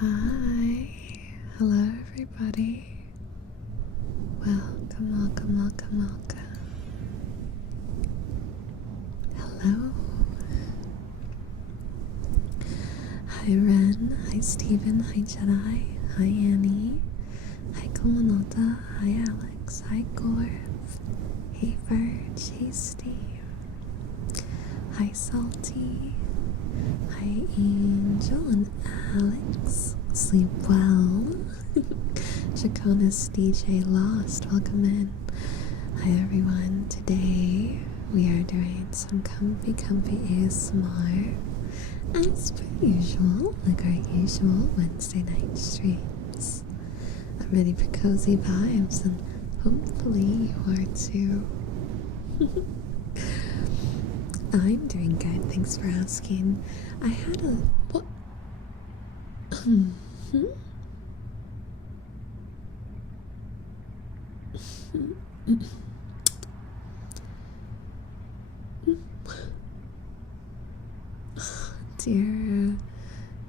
Hi, hello everybody. Welcome, welcome, welcome, welcome. Hello. Hi Ren, hi Steven, hi Jedi, hi Annie, hi Komonota, hi Alex, hi Gorf, hey Verge, hey Steve, hi Salty, hi Angel and Alex, sleep well. Chaconis DJ Lost, welcome in. Hi everyone, today we are doing some comfy ASMR as per usual, like our usual Wednesday night streams. I'm ready for cozy vibes and hopefully you are too. I'm doing good, thanks for asking. I had a... what?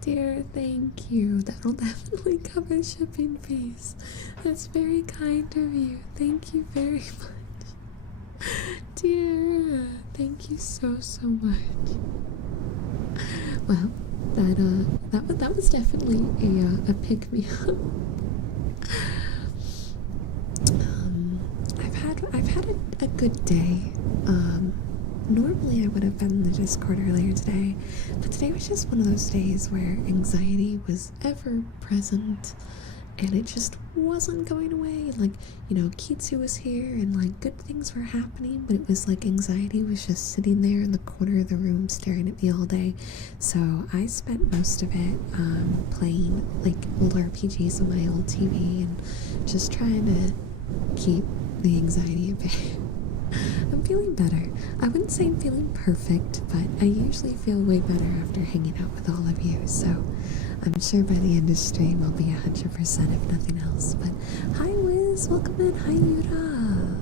Dear, thank you. That'll definitely cover shipping fees. That's very kind of you. Thank you very much. Dear, thank you so much. Well, that was definitely a pick-me-up. I've had a good day. Normally I would have been in the Discord earlier today, but today was just one of those days where anxiety was ever present and it just wasn't going away. Like, you know, Kitsu was here and like good things were happening, but it was like anxiety was just sitting there in the corner of the room staring at me all day. So I spent most of it playing like old RPGs on my old TV and just trying to keep the anxiety at bay. I'm feeling better. I wouldn't say I'm feeling perfect, but I usually feel way better after hanging out with all of you, so I'm sure by the end of stream I'll be 100% if nothing else. But hi Wiz, welcome in, hi Yura.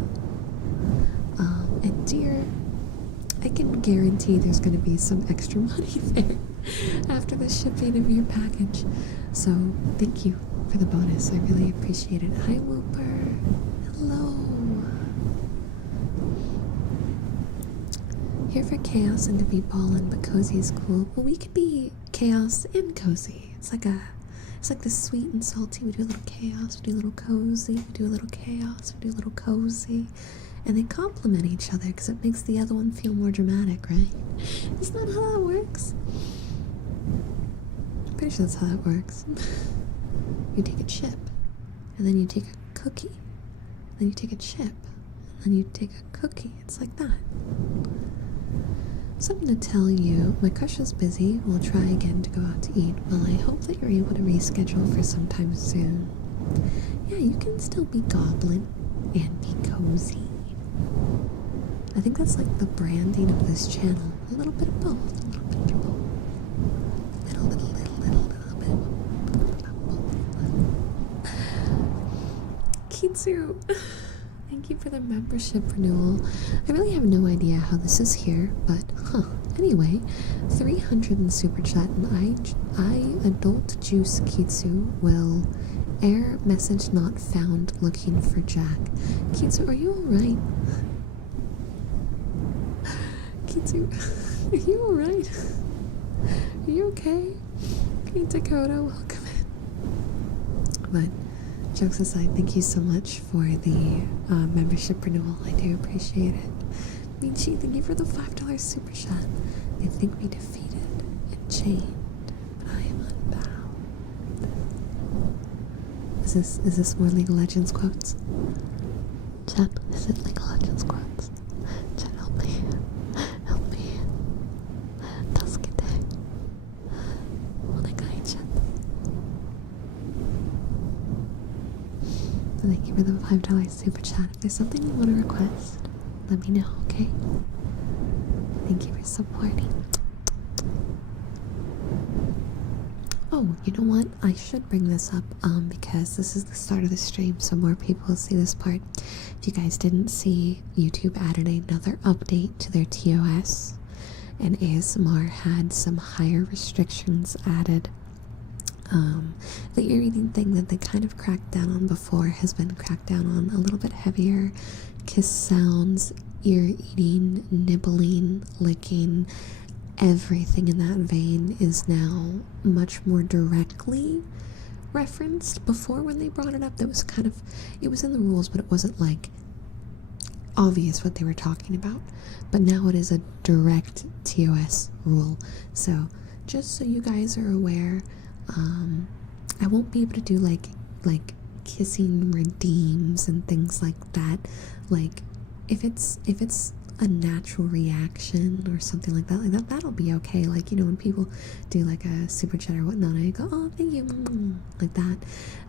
And dear, I can guarantee there's going to be some extra money there after the shipping of your package. So thank you for the bonus, I really appreciate it. Hi Whooper, hello. Here for chaos and to be ballin', but cozy is cool. Well, we could be chaos and cozy. It's like the sweet and salty. We do a little chaos, we do a little cozy, we do a little chaos, we do a little cozy. And they complement each other because it makes the other one feel more dramatic, right? Isn't that how that works? I'm pretty sure that's how that works. You take a chip, and then you take a cookie, then you take a chip, and then you take a cookie. It's like that. Something to tell you, my crush is busy. We'll try again to go out to eat. Well, I hope that you're able to reschedule for sometime soon. Yeah, you can still be goblin and be cozy. I think that's like the branding of this channel. A little bit of both. A little bit of both. Little bit of both. Kitsu! Thank you for the membership renewal. I really have no idea how this is here, but anyway, 300 in super chat, and I adult juice Kitsu will error message not found looking for Jack. Kitsu, are you alright? Kitsu, are you alright? Are you okay? Hey Dakota, welcome in. But jokes aside, thank you so much for the membership renewal. I do appreciate it. Michi, thank you for the $5 super chat. They think me defeated and chained, but I am unbound. Is this more League of Legends quotes? Chat, is it League of Legends quotes? Chat, help me. Help me. Tasukete. Onegai, chat. Thank you for the $5 super chat. If there's something you want to request, let me know, okay? Thank you for supporting. Oh, you know what? I should bring this up because this is the start of the stream, so more people will see this part. If you guys didn't see, YouTube added another update to their TOS, and ASMR had some higher restrictions added The ear eating thing that they kind of cracked down on before has been cracked down on a little bit heavier. Kiss sounds, ear eating, nibbling, licking, everything in that vein is now much more directly referenced. Before, when they brought it up, that was kind of, it was in the rules, but it wasn't like obvious what they were talking about. But now it is a direct TOS rule. So just so you guys are aware, I won't be able to do like kissing redeems and things like that. Like if it's a natural reaction or something like that, that'll be okay. Like, you know, when people do like a super chat or whatnot, I go, oh, thank you, like that.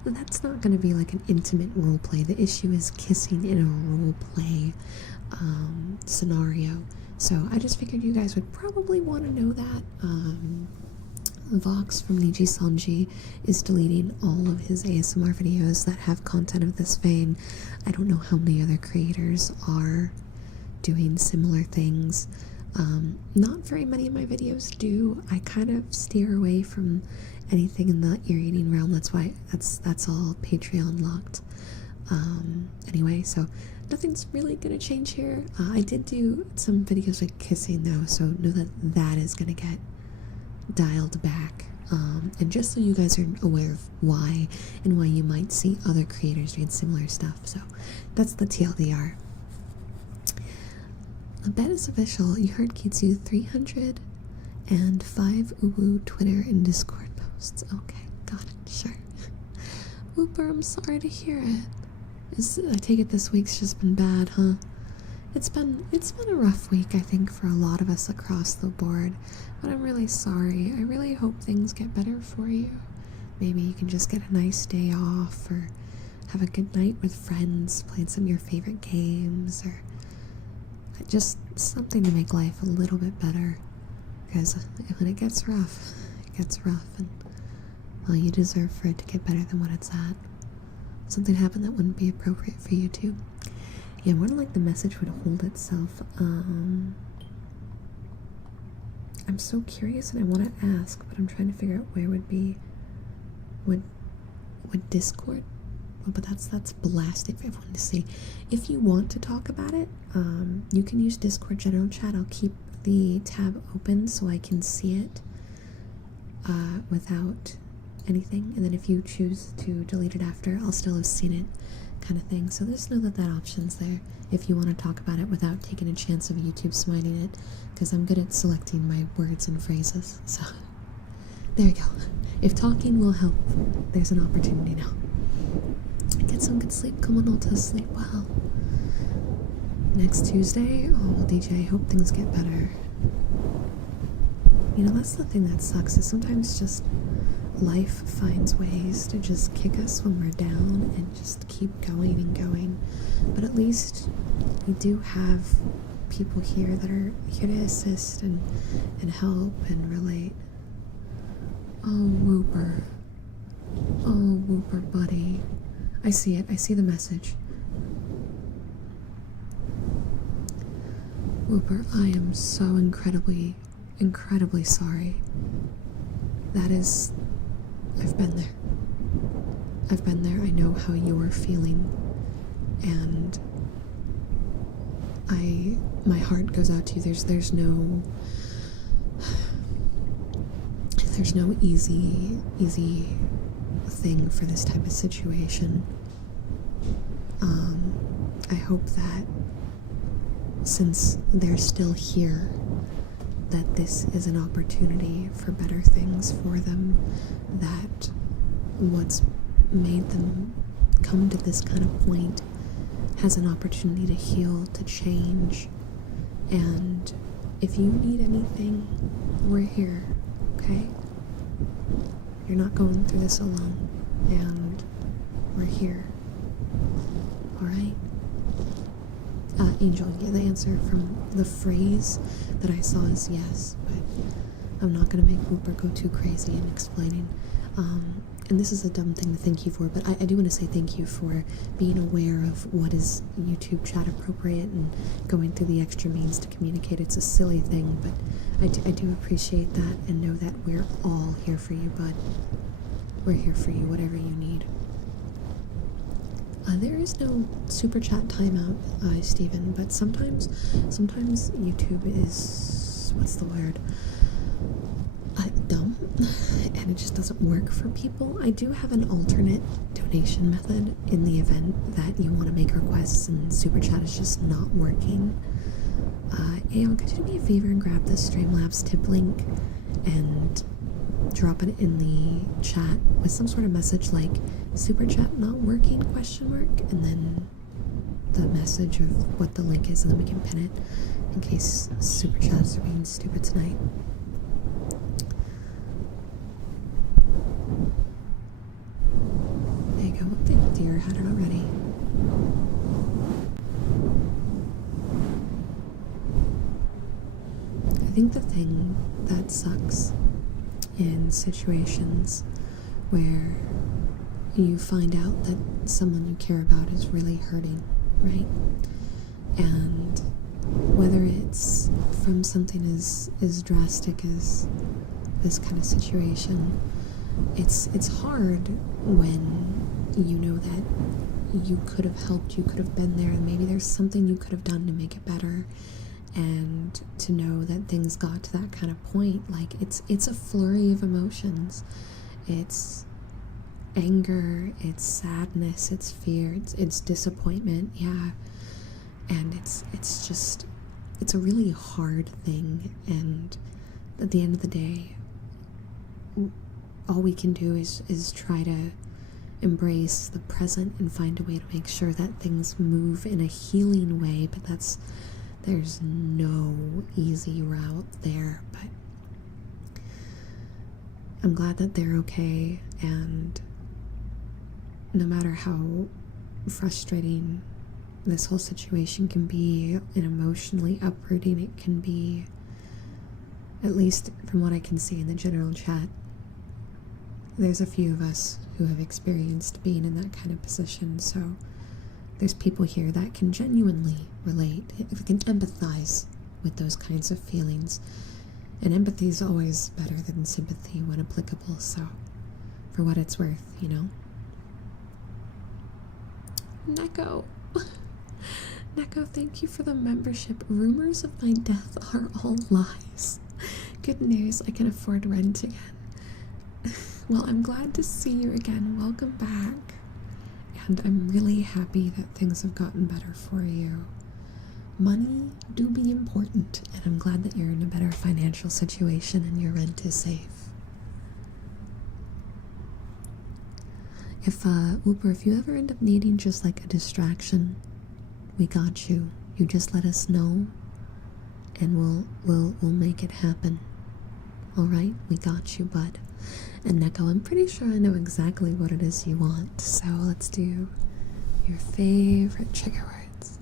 That's not going to be like an intimate role play. The issue is kissing in a role play scenario. So I just figured you guys would probably want to know that. Vox from Niji Sanji is deleting all of his ASMR videos that have content of this vein. I don't know how many other creators are doing similar things. Not very many of my videos do. I kind of steer away from anything in the ear eating realm. That's why that's all Patreon locked. Anyway, so nothing's really gonna change here. I did do some videos with kissing though, so know that that is gonna get dialed back. And just so you guys are aware of why and why you might see other creators doing similar stuff. So that's the TLDR. A bet is official. You heard Kitsu 305 uwu Twitter and Discord posts. Okay, got it, sure. Whooper, I'm sorry to hear it. I take it this week's just been bad, huh? It's been a rough week, I think, for a lot of us across the board, but I'm really sorry. I really hope things get better for you. Maybe you can just get a nice day off, or have a good night with friends, playing some of your favorite games, or just something to make life a little bit better. Because when it gets rough, and well, you deserve for it to get better than what it's at. Something happened that wouldn't be appropriate for you too. Yeah, more than like the message would hold itself. I'm so curious and I want to ask, but I'm trying to figure out where would Discord. Oh, but that's blasted for everyone to see. If you want to talk about it, you can use Discord general chat. I'll keep the tab open so I can see it without anything, and then if you choose to delete it after, I'll still have seen it, kind of thing. So just know that option's there if you want to talk about it without taking a chance of YouTube smiting it, because I'm good at selecting my words and phrases. So there you go. If talking will help, there's an opportunity now. Get some good sleep. Come on all to sleep well. Next Tuesday, oh well, DJ, hope things get better. You know, that's the thing that sucks, is sometimes just life finds ways to just kick us when we're down and just keep going and going. But at least we do have people here that are here to assist and help and relate. Oh, Whooper. Oh, Whooper, buddy. I see it. I see the message. Whooper, I am so incredibly sorry. That is... I've been there. I know how you're feeling, and my heart goes out to you. There's no easy thing for this type of situation. I hope that since they're still here, that this is an opportunity for better things for them, that what's made them come to this kind of point has an opportunity to heal, to change. And if you need anything, we're here, okay? You're not going through this alone, and we're here. Alright? Angel, yeah, the answer from the phrase that I saw is yes, but I'm not going to make Whooper go too crazy in explaining. And this is a dumb thing to thank you for, but I do want to say thank you for being aware of what is YouTube chat appropriate and going through the extra means to communicate. It's a silly thing, but I do appreciate that and know that we're all here for you, bud. we're here for you, whatever you need. There is no super chat timeout, Steven, but sometimes YouTube is, what's the word? Dumb, and it just doesn't work for people. I do have an alternate donation method in the event that you want to make requests and super chat is just not working. Aeon, could you do me a favor and grab the Streamlabs tip link and drop it in the chat with some sort of message like super chat not working question mark, and then the message of what the link is, and then we can pin it in case super chats are being stupid tonight. There you go. Thank you, dear. Had it already. I think the thing that sucks in situations where you find out that someone you care about is really hurting, right? And whether it's from something as drastic as this kind of situation, it's hard when you know that you could have helped, you could have been there, and maybe there's something you could have done to make it better. And to know that things got to that kind of point, like it's a flurry of emotions. It's anger, it's sadness, it's fear, it's disappointment, yeah. And it's a really hard thing, and at the end of the day, all we can do is try to embrace the present and find a way to make sure that things move in a healing way, but there's no easy route there. But I'm glad that they're okay, and no matter how frustrating this whole situation can be and emotionally uprooting it can be, at least from what I can see in the general chat, there's a few of us who have experienced being in that kind of position, so there's people here that can genuinely relate, can empathize with those kinds of feelings. And empathy is always better than sympathy when applicable, so for what it's worth, you know? Neko! Neko, thank you for the membership. Rumors of my death are all lies. Good news, I can afford rent again. Well, I'm glad to see you again. Welcome back. And I'm really happy that things have gotten better for you. Money do be important, and I'm glad that you're in a better financial situation and your rent is safe. If you ever end up needing just like a distraction, we got you. You just let us know, and we'll make it happen. All right, we got you, bud. And Neko, I'm pretty sure I know exactly what it is you want, so let's do your favorite trigger words.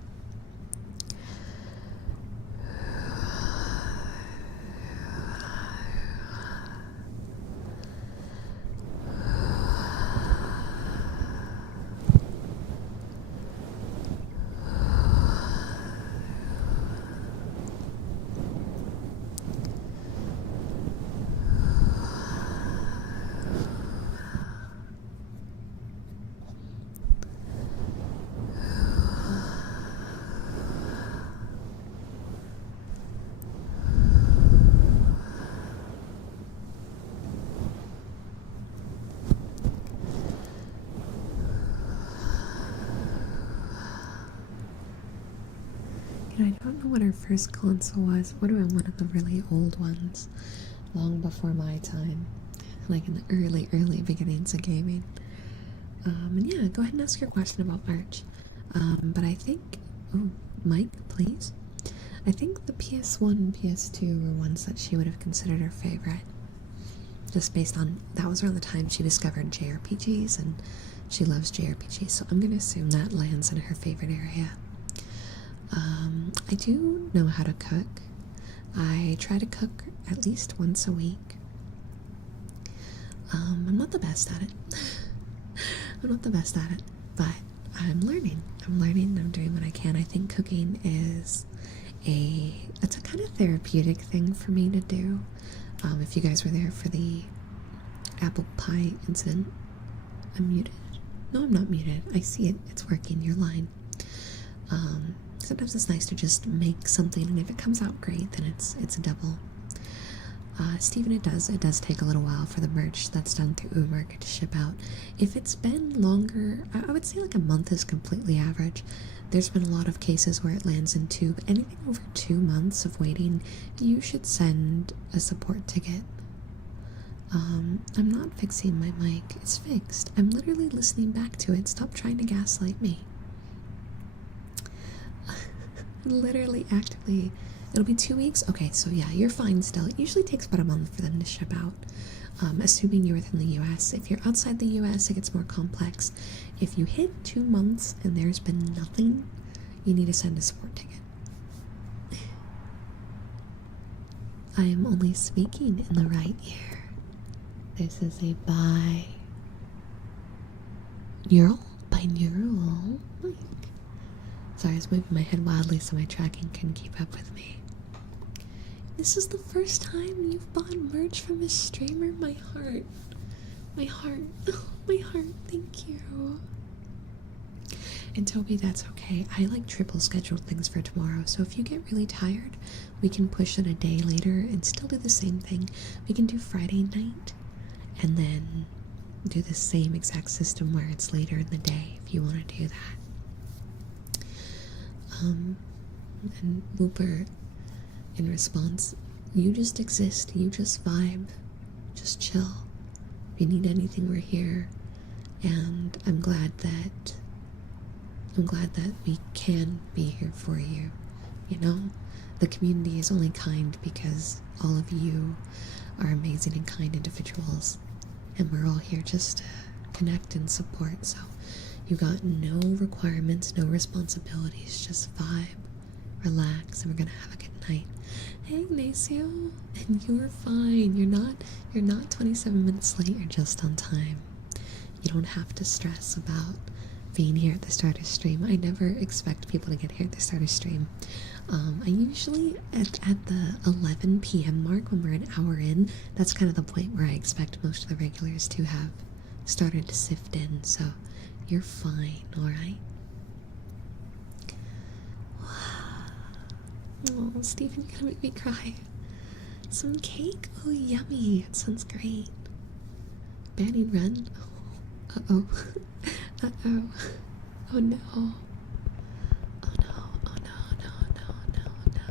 I don't know what our first console was. What do I one of the really old ones, long before my time, like in the early beginnings of gaming. And yeah, go ahead and ask your question about merch. But I think, oh, Mike, please. I think the PS1 and PS2 were ones that she would have considered her favorite, just based on that was around the time she discovered JRPGs, and she loves JRPGs. So I'm gonna assume that lands in her favorite area. I do know how to cook. I try to cook at least once a week. I'm not the best at it. I'm not the best at it, but I'm learning. I'm doing what I can. I think cooking is it's a kind of therapeutic thing for me to do. If you guys were there for the apple pie incident. I'm muted. No, I'm not muted. I see it. It's working. You're lying. Sometimes it's nice to just make something, and if it comes out great, then it's a double. Steven, it does take a little while for the merch that's done through Umark to ship out. If it's been longer, I would say like a month is completely average. There's been a lot of cases where it lands in tube. Anything over 2 months of waiting, you should send a support ticket. I'm not fixing my mic. It's fixed. I'm literally listening back to it. Stop trying to gaslight me. Literally, actively. It'll be 2 weeks? Okay, so yeah, you're fine still. It usually takes about a month for them to ship out, assuming you're within the US. If you're outside the US, it gets more complex. If you hit 2 months and there's been nothing, you need to send a support ticket. I am only speaking in the right ear. This is a binaural mic. Sorry, I was moving my head wildly so my tracking couldn't keep up with me. This is the first time you've bought merch from a streamer. My heart. My heart. Oh, my heart. Thank you. And Toby, that's okay. I like triple scheduled things for tomorrow, so if you get really tired, we can push it a day later and still do the same thing. We can do Friday night and then do the same exact system where it's later in the day if you want to do that. And Whooper, in response, you just exist, you just vibe, just chill. If you need anything, we're here. And I'm glad that we can be here for you. You know, the community is only kind because all of you are amazing and kind individuals, and we're all here just to connect and support. So you got no requirements, no responsibilities, just vibe, relax, and we're gonna have a good night. Hey, Ignacio, and you're fine. You're not 27 minutes late. You're just on time. You don't have to stress about being here at the start of stream. I never expect people to get here at the start of stream. I usually at the 11 p.m. mark, when we're an hour in, that's kind of the point where I expect most of the regulars to have started to sift in. So you're fine, alright? Oh, Stephen, you're gonna make me cry. Some cake? Oh, yummy. It sounds great. Banning run? Oh, uh-oh. Uh-oh. Oh, no. Oh, no. Oh, no, no.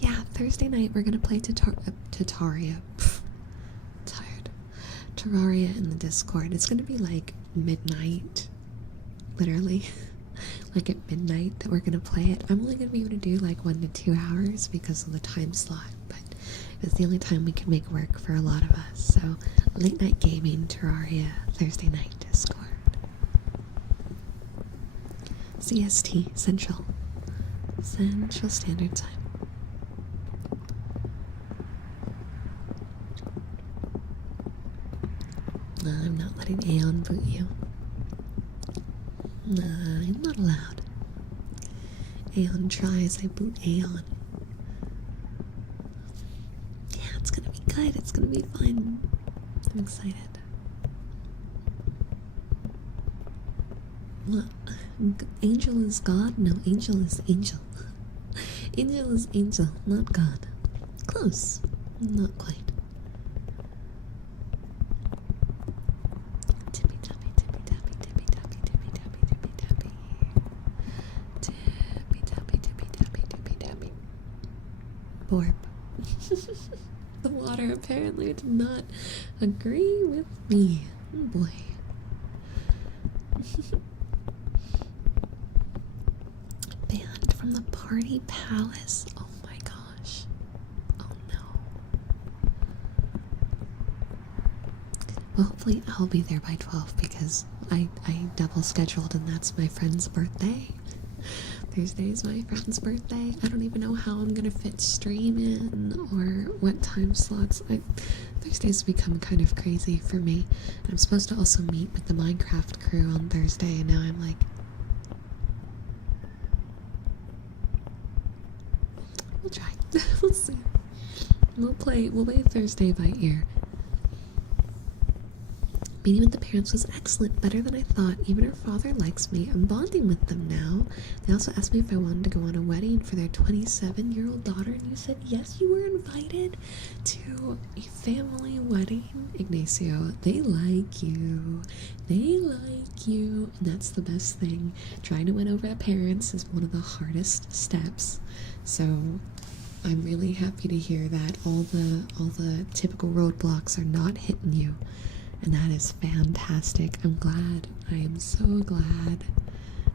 Yeah, Thursday night we're gonna play Terraria. Tired. Terraria in the Discord. It's gonna be like midnight. Literally. Like at midnight that we're gonna play it. I'm only gonna be able to do like 1 to 2 hours because of the time slot, but it's the only time we can make work for a lot of us. So late night gaming, Terraria, Thursday night Discord. CST, Central Standard Time. I'm not letting Aeon boot you. I'm not allowed. Aeon tries, I boot Aeon. Yeah, it's gonna be good. It's gonna be fun. I'm excited. What? Angel is God? No, angel is angel. Angel is angel, not God. Close. Not quite. Tippy tappy, tippy tappy, tippy tappy, tippy tappy, tippy tappy. Tippy tappy, tippy tappy, tippy tappy. Borp. The water apparently did not agree with me. Oh boy. Banned from the party palace. Oh my gosh. Oh no. Well, hopefully I'll be there by 12 because I double scheduled and that's my friend's birthday. Thursday's my friend's birthday. I don't even know how I'm gonna fit stream in or what time slots. Thursdays become kind of crazy for me. I'm supposed to also meet with the Minecraft crew on Thursday, and now I'm like, we'll try. We'll see. We'll play Thursday by ear. Meeting with the parents was excellent, better than I thought. Even her father likes me. I'm bonding with them now. They also asked me if I wanted to go on a wedding for their 27-year-old daughter, and you said yes, you were invited to a family wedding. Ignacio, they like you. They like you, and that's the best thing. Trying to win over the parents is one of the hardest steps. So I'm really happy to hear that all the typical roadblocks are not hitting you. And that is fantastic. I'm glad. I am so glad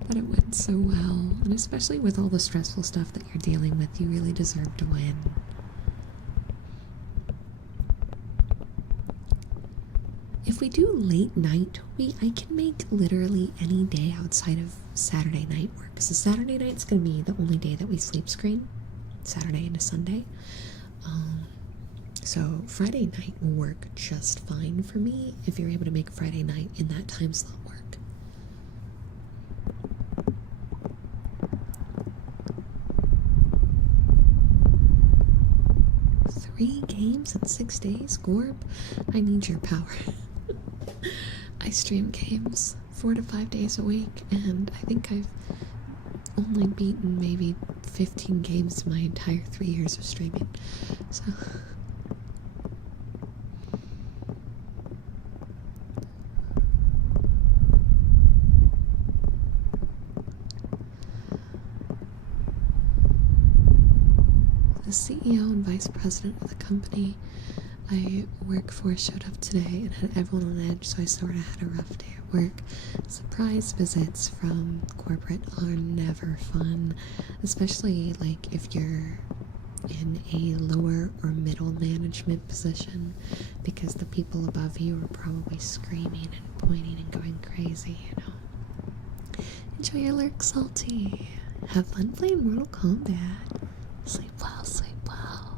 that it went so well. And especially with all the stressful stuff that you're dealing with, you really deserve to win. If we do late night, I can make literally any day outside of Saturday night work. So Saturday night's going to be the only day that we sleep screen. Saturday into Sunday. So Friday night will work just fine for me if you're able to make Friday night in that time slot work. Three games in 6 days, Gorb? I need your power. I stream games 4 to 5 days a week, and I think I've only beaten maybe 15 games my entire 3 years of streaming. So the CEO and vice president of the company I work for showed up today and had everyone on edge, so I sort of had a rough day at work. Surprise visits from corporate are never fun, especially like if you're in a lower or middle management position, because the people above you are probably screaming and pointing and going crazy, you know. Enjoy your lurk, Salty. Have fun playing Mortal Kombat. Sleep well, sleep well.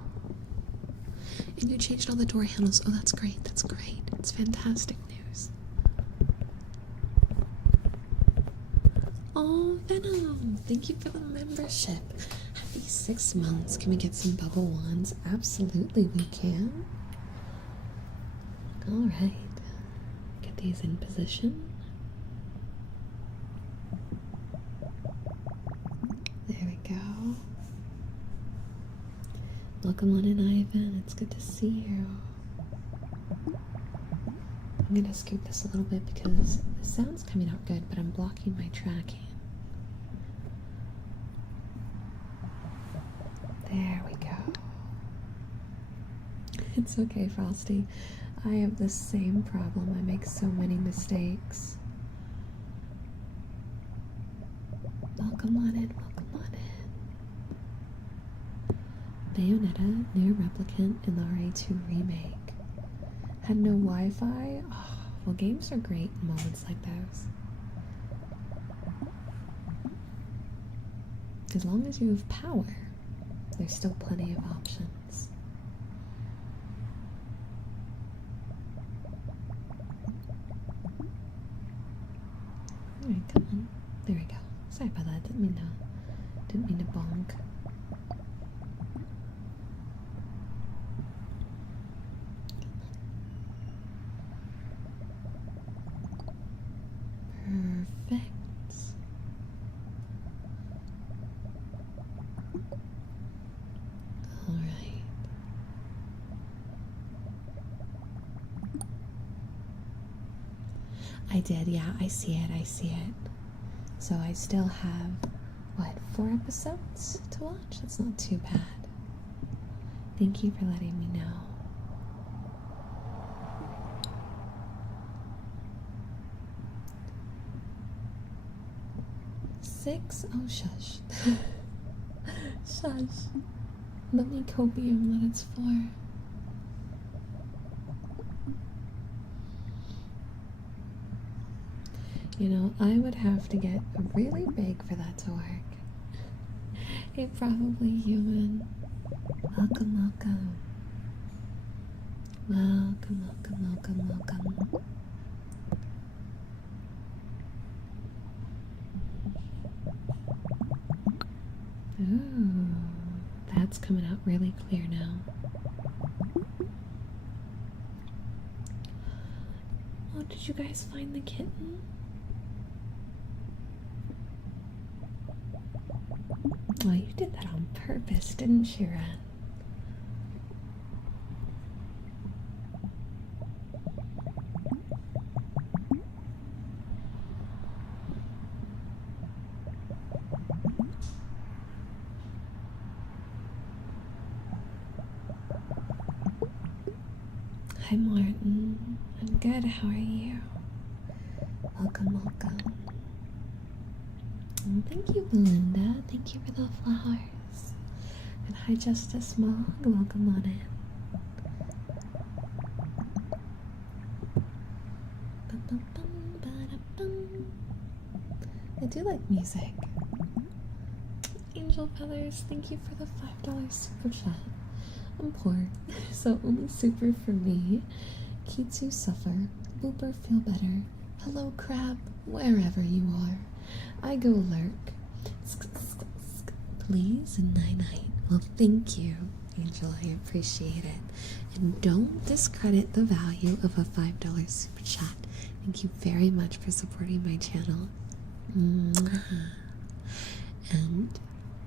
And you changed all the door handles. Oh, that's great, that's great. It's fantastic news. Oh, Venom, thank you for the membership. Happy 6 months. Can we get some bubble wands? Absolutely we can. Alright. Get these in position. There we go. Welcome on in, Ivan. It's good to see you. I'm gonna scoot this a little bit because the sound's coming out good, but I'm blocking my tracking. There we go. It's okay, Frosty. I have the same problem. I make so many mistakes. Welcome on in, welcome on in. Bayonetta, Near Replicant, and the RA2 remake. Had no Wi-Fi? Oh, well, games are great in moments like those. As long as you have power, there's still plenty of options. Alright, come on. There we go. Sorry about that. Didn't mean to bonk. Perfect. Alright. I did, yeah, I see it. So I still have, what, 4 episodes to watch? That's not too bad. Thank you for letting me know. 6? Oh, shush. Shush. Let me copium that it's 4. You know, I would have to get really big for that to work. Hey, probably human. Welcome, welcome. Welcome, welcome, welcome, welcome. Ooh, that's coming out really clear now. Oh, did you guys find the kitten? Oh, you did that on purpose, didn't you, Ren? Hi, Martin. I'm good. How are you? Welcome, welcome. And thank you, Belinda. Thank you for the flowers. And hi, Justice Mog. Welcome on in. I do like music. Angel Feathers, thank you for the $5 super chat. I'm poor, so only super for me. Kitsu suffer. Booper feel better. Hello crab, wherever you are. I go lurk. Please and night. Well, thank you, Angel. I appreciate it. And don't discredit the value of a $5 super chat. Thank you very much for supporting my channel. And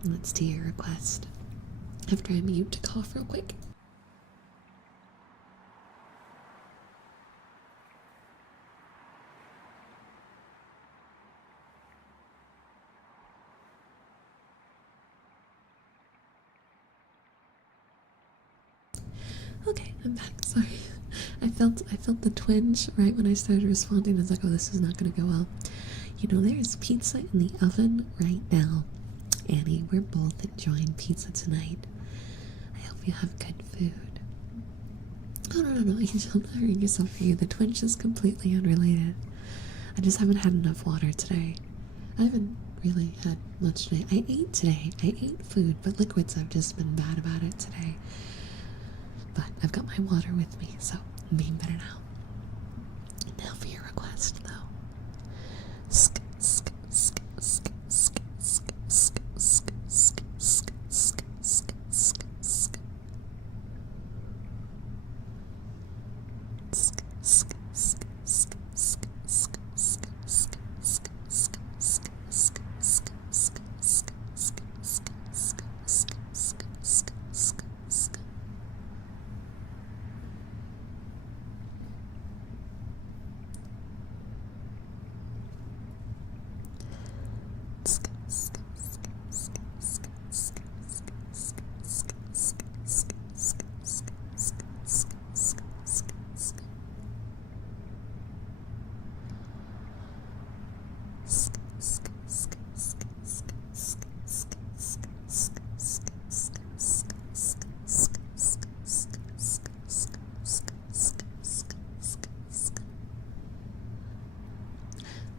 let's do your request after I mute to cough real quick. Okay, I'm back. Sorry. I felt the twinge right when I started responding. I was like, oh, this is not gonna go well. You know, there's pizza in the oven right now. Annie, we're both enjoying pizza tonight. I hope you have good food. Oh, no, Angel, not hurting yourself for you. The twinge is completely unrelated. I just haven't had enough water today. I haven't really had much today. I ate today. I ate food, but liquids, I've just been bad about it today. But I've got my water with me, so I'm being better now. Now for your request, though.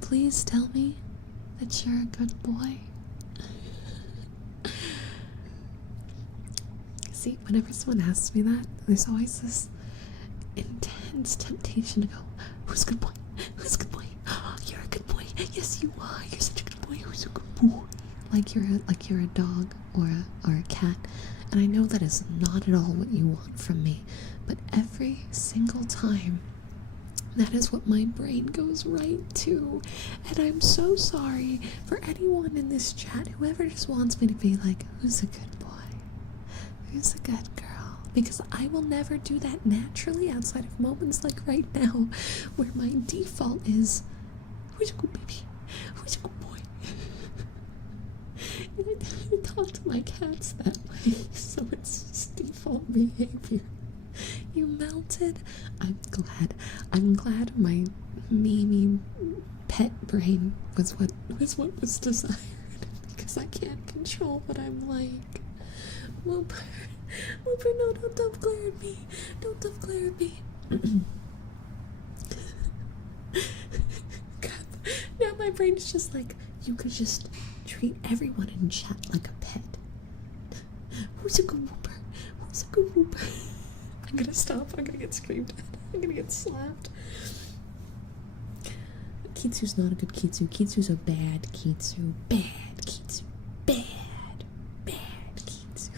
Please tell me that you're a good boy. See, whenever someone asks me that, there's always this intense temptation to go, who's a good boy? Who's a good boy? Oh, you're a good boy. Yes, you are. You're such a good boy. Who's a good boy? Like you're a dog or a cat. And I know that is not at all what you want from me, but every single time, that is what my brain goes right to. And I'm so sorry for anyone in this chat, whoever just wants me to be like, who's a good boy? Who's a good girl? Because I will never do that naturally outside of moments like right now, where my default is, who's a good baby? Who's a good boy? And I talk to my cats that way, so it's just default behavior. You melted. I'm glad my Mimi pet brain was what was desired, because I can't control what I'm like. Whooper, no, don't glare at me. Don't glare at me. God, now my brain's just like, you could just treat everyone in chat like a pet. Who's a good whooper? Who's a good whooper? I'm gonna stop. I'm gonna get screamed at. I'm gonna get slapped. Kitsu's not a good Kitsu. Kitsu's a bad Kitsu. Bad Kitsu. Bad Kitsu.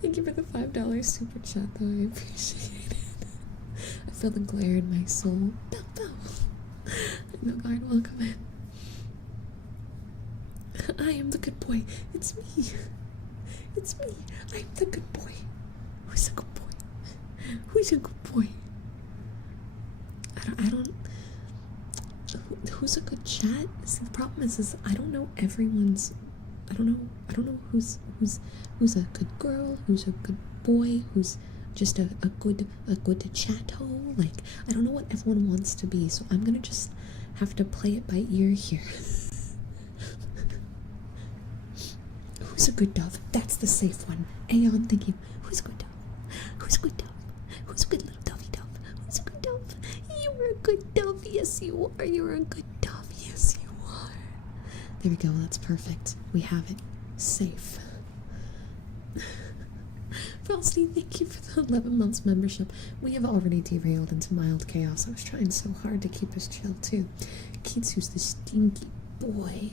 Thank you for the $5 super chat, though. I appreciate it. I feel the glare in my soul. Bow, bow. No guard, welcome in. I am the good boy. It's me. It's me. I'm the good boy. Who's a good boy? Who's a good boy? I don't. Who's a good chat? See, the problem is I don't know everyone's. I don't know who's a good girl, who's a good boy, who's just a good chatto. Like, I don't know what everyone wants to be, so I'm gonna just have to play it by ear here. Who's a good dove? That's the safe one. Aeon, thank you. Who's a good dove? Who's a good dove? Who's a good little dovey dove? Who's a good dove? You're a good dove. Yes, you are. You're a good dove. Yes, you are. There we go. That's perfect. We have it. Safe. Frosty, thank you for the 11 months membership. We have already derailed into mild chaos. I was trying so hard to keep us chill, too. Keatsu's the stinky boy.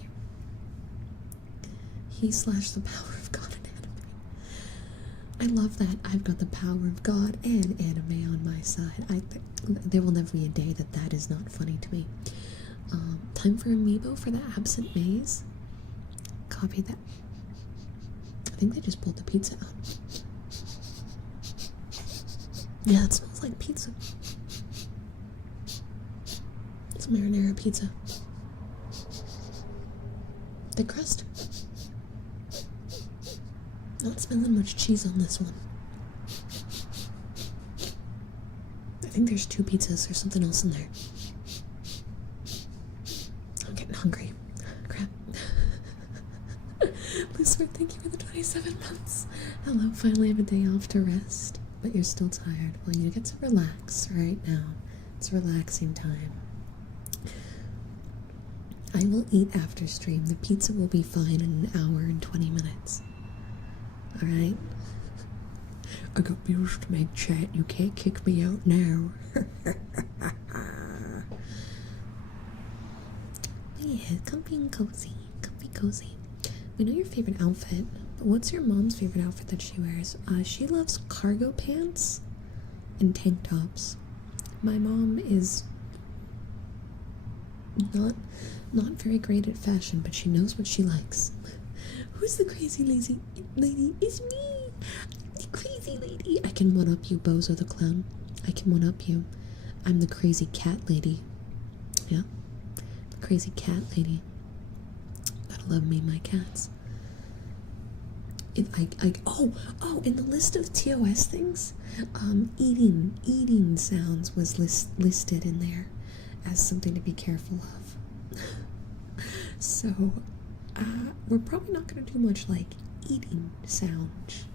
He / the power of God in anime. I love that I've got the power of God and anime on my side. There will never be a day that is not funny to me. Time for amiibo for the absent maze. Copy that. I think they just pulled the pizza out. Yeah, it smells like pizza. It's marinara pizza. The crust. Not smelling much cheese on this one. I think there's 2 pizzas or something else in there. I'm getting hungry. Crap. Lucifer, thank you for the 27 months. Hello, finally have a day off to rest, but you're still tired. Well, you get to relax right now. It's relaxing time. I will eat after stream. The pizza will be fine in an hour and 20 minutes. Alright? I got bills to make, chat. You can't kick me out now. Yeah, comfy and cozy. Comfy cozy. We know your favorite outfit, but what's your mom's favorite outfit that she wears? She loves cargo pants and tank tops. My mom is not very great at fashion, but she knows what she likes. Who's the crazy lazy lady? It's me! The crazy lady! I can one-up you, Bozo the Clown. I can one-up you. I'm the crazy cat lady. Yeah? The crazy cat lady. Gotta love me, my cats. If in the list of TOS things, eating sounds was listed in there as something to be careful of. So, we're probably not gonna do much like eating sounds.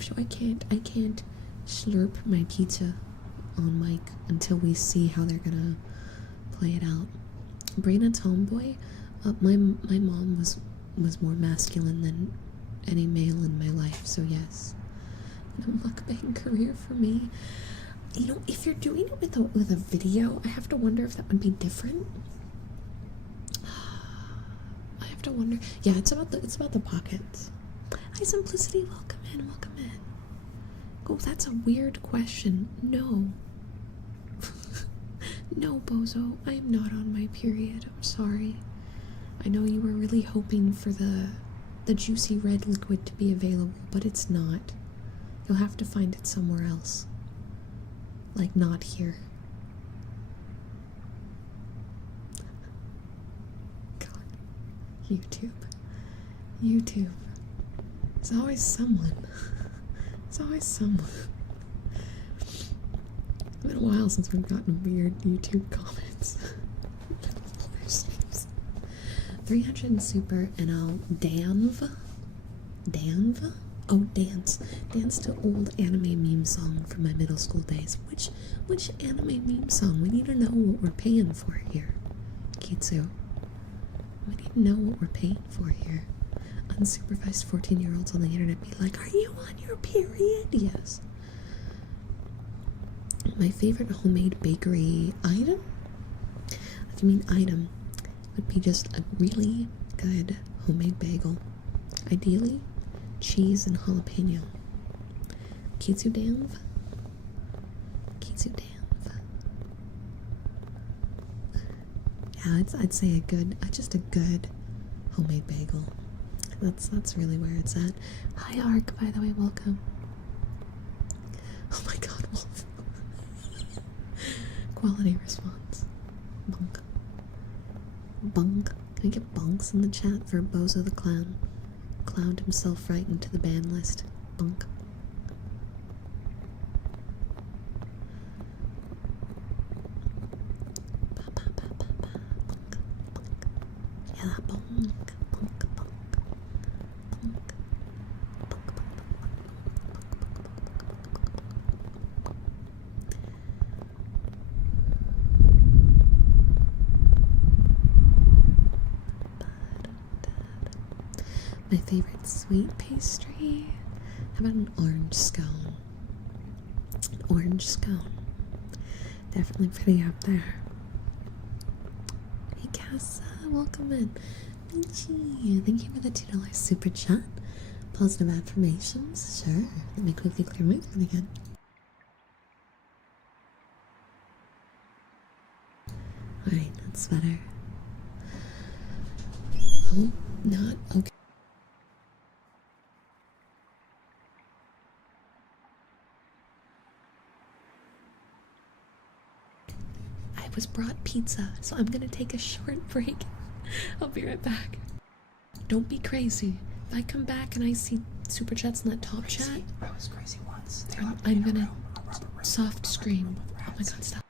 So I can't slurp my pizza on mic until we see how they're gonna play it out. Brina Tomboy, my mom was more masculine than any male in my life, so yes. No mukbang career for me. You know, if you're doing it with a video, I have to wonder if that would be different. I have to wonder. Yeah, it's about the pockets. Hi Simplicity, welcome in, welcome in. Oh, that's a weird question. No. No, Bozo, I am not on my period. I'm sorry. I know you were really hoping for the juicy red liquid to be available, but it's not. You'll have to find it somewhere else. Like, not here. God. YouTube. It's always someone. It's always someone. It's been a while since we've gotten weird YouTube comments. 300 in super, and I'll Danv? Oh, dance to old anime meme song from my middle school days. Which anime meme song? We need to know what we're paying for here, Kitsu. We need to know what we're paying for here. Unsupervised 14-year-olds on the internet be like, are you on your period? Yes. My favorite homemade bakery item? If you mean item, would be just a really good homemade bagel. Ideally, cheese and jalapeno. Kitsu Danv? Kitsu Danv. Yeah, I'd say a good, just a good homemade bagel. That's really where it's at. Hi Ark, by the way, welcome. Oh my god, Wolf. Quality response. Bunk. Bunk. Can we get bunks in the chat for Bozo the Clown? Clowned himself right into the ban list. Bunk. Yeah, bunk. Bunk, bunk. Bunk. My favorite sweet pastry? How about an orange scone? An orange scone. Definitely pretty up there. Hey Casa, welcome in. Thank you for the $2 super chat. Positive affirmations, sure. Let me quickly clear my throat again. Alright, that's better. Oh, not okay. I was brought pizza, so I'm gonna take a short break. I'll be right back. Don't be crazy. If I come back and I see super chats in that top chat, I was crazy once. I'm gonna soft scream. Oh my god, stop.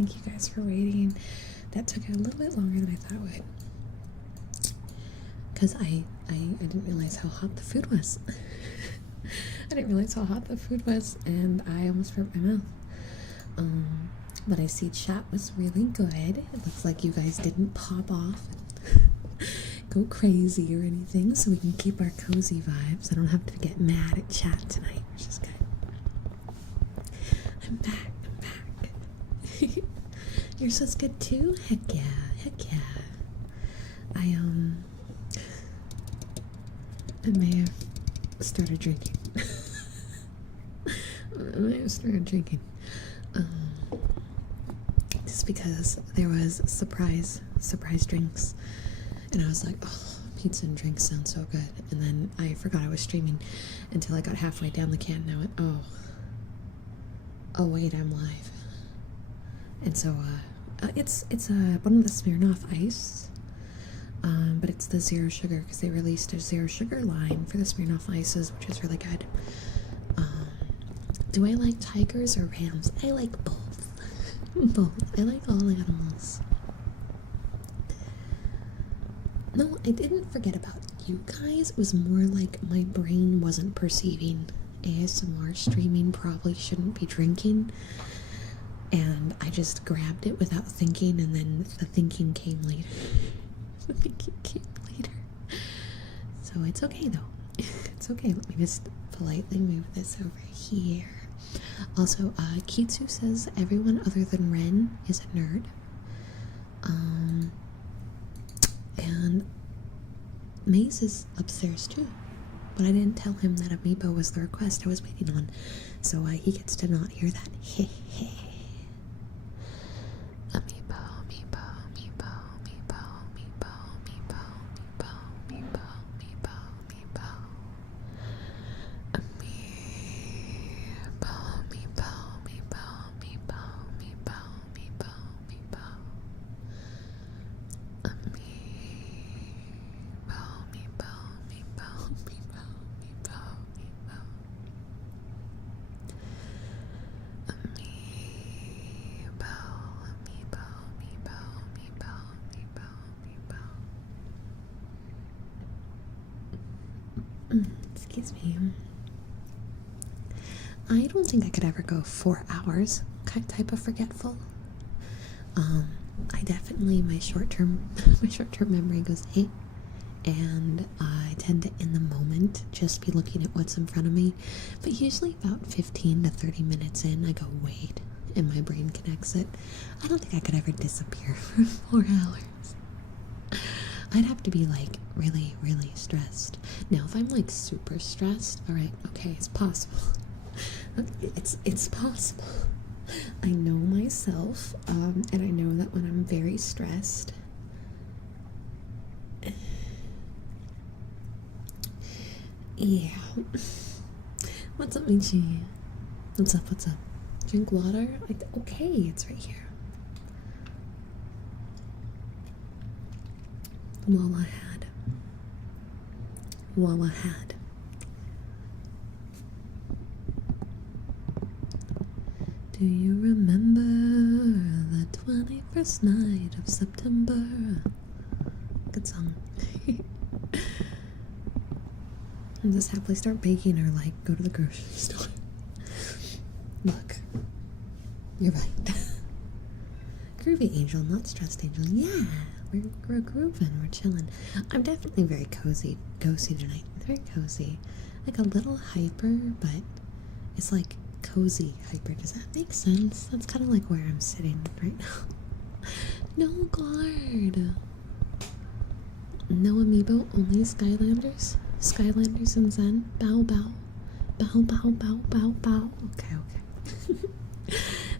Thank you guys for waiting. That took a little bit longer than I thought it would. Because I didn't realize how hot the food was. I didn't realize how hot the food was, and I almost burped my mouth. But I see chat was really good. It looks like you guys didn't pop off and go crazy or anything, so we can keep our cozy vibes. I don't have to get mad at chat tonight, which is good. I'm back. Yours was good too? Heck yeah. I may have started drinking. Just because there was surprise drinks, and I was like, oh, pizza and drinks sound so good, and then I forgot I was streaming until I got halfway down the can, and I went, oh wait, I'm live. And so it's one of the Smirnoff Ice, but it's the zero sugar, because they released a zero sugar line for the Smirnoff Ices, which is really good. Do I like tigers or rams? I like both. I like all animals. No, I didn't forget about you guys. It was more like my brain wasn't perceiving ASMR streaming probably shouldn't be drinking, and I just grabbed it without thinking, and then the thinking came later. So it's okay though. It's okay. Let me just politely move this over here. Also, Kitsu says everyone other than Ren is a nerd. And Maze is upstairs too. But I didn't tell him that Amiibo was the request I was waiting on. So he gets to not hear that. Amiibo. Excuse me. I don't think I could ever go 4 hours type of forgetful. I definitely, my short-term memory goes, hey, and I tend to, in the moment, just be looking at what's in front of me. But usually about 15 to 30 minutes in, I go, wait, and my brain connects it. I don't think I could ever disappear for 4 hours. I'd have to be like really, really stressed. Now, if I'm like super stressed, all right, okay, it's possible. It's possible. I know myself, and I know that when I'm very stressed, yeah. What's up, Michi? What's up? Drink water? Okay, it's right here. Walla had. Do you remember the 21st night of September? Good song. And just happily start baking or like go to the grocery store. Look, you're right. Groovy angel, not stressed angel. Yeah, we're grooving, we're chilling. I'm definitely very cozy tonight. Very cozy. Like a little hyper, but it's like cozy hyper. Does that make sense? That's kind of like where I'm sitting right now. No guard. No amiibo, only Skylanders. Skylanders and Zen. Bow. Okay.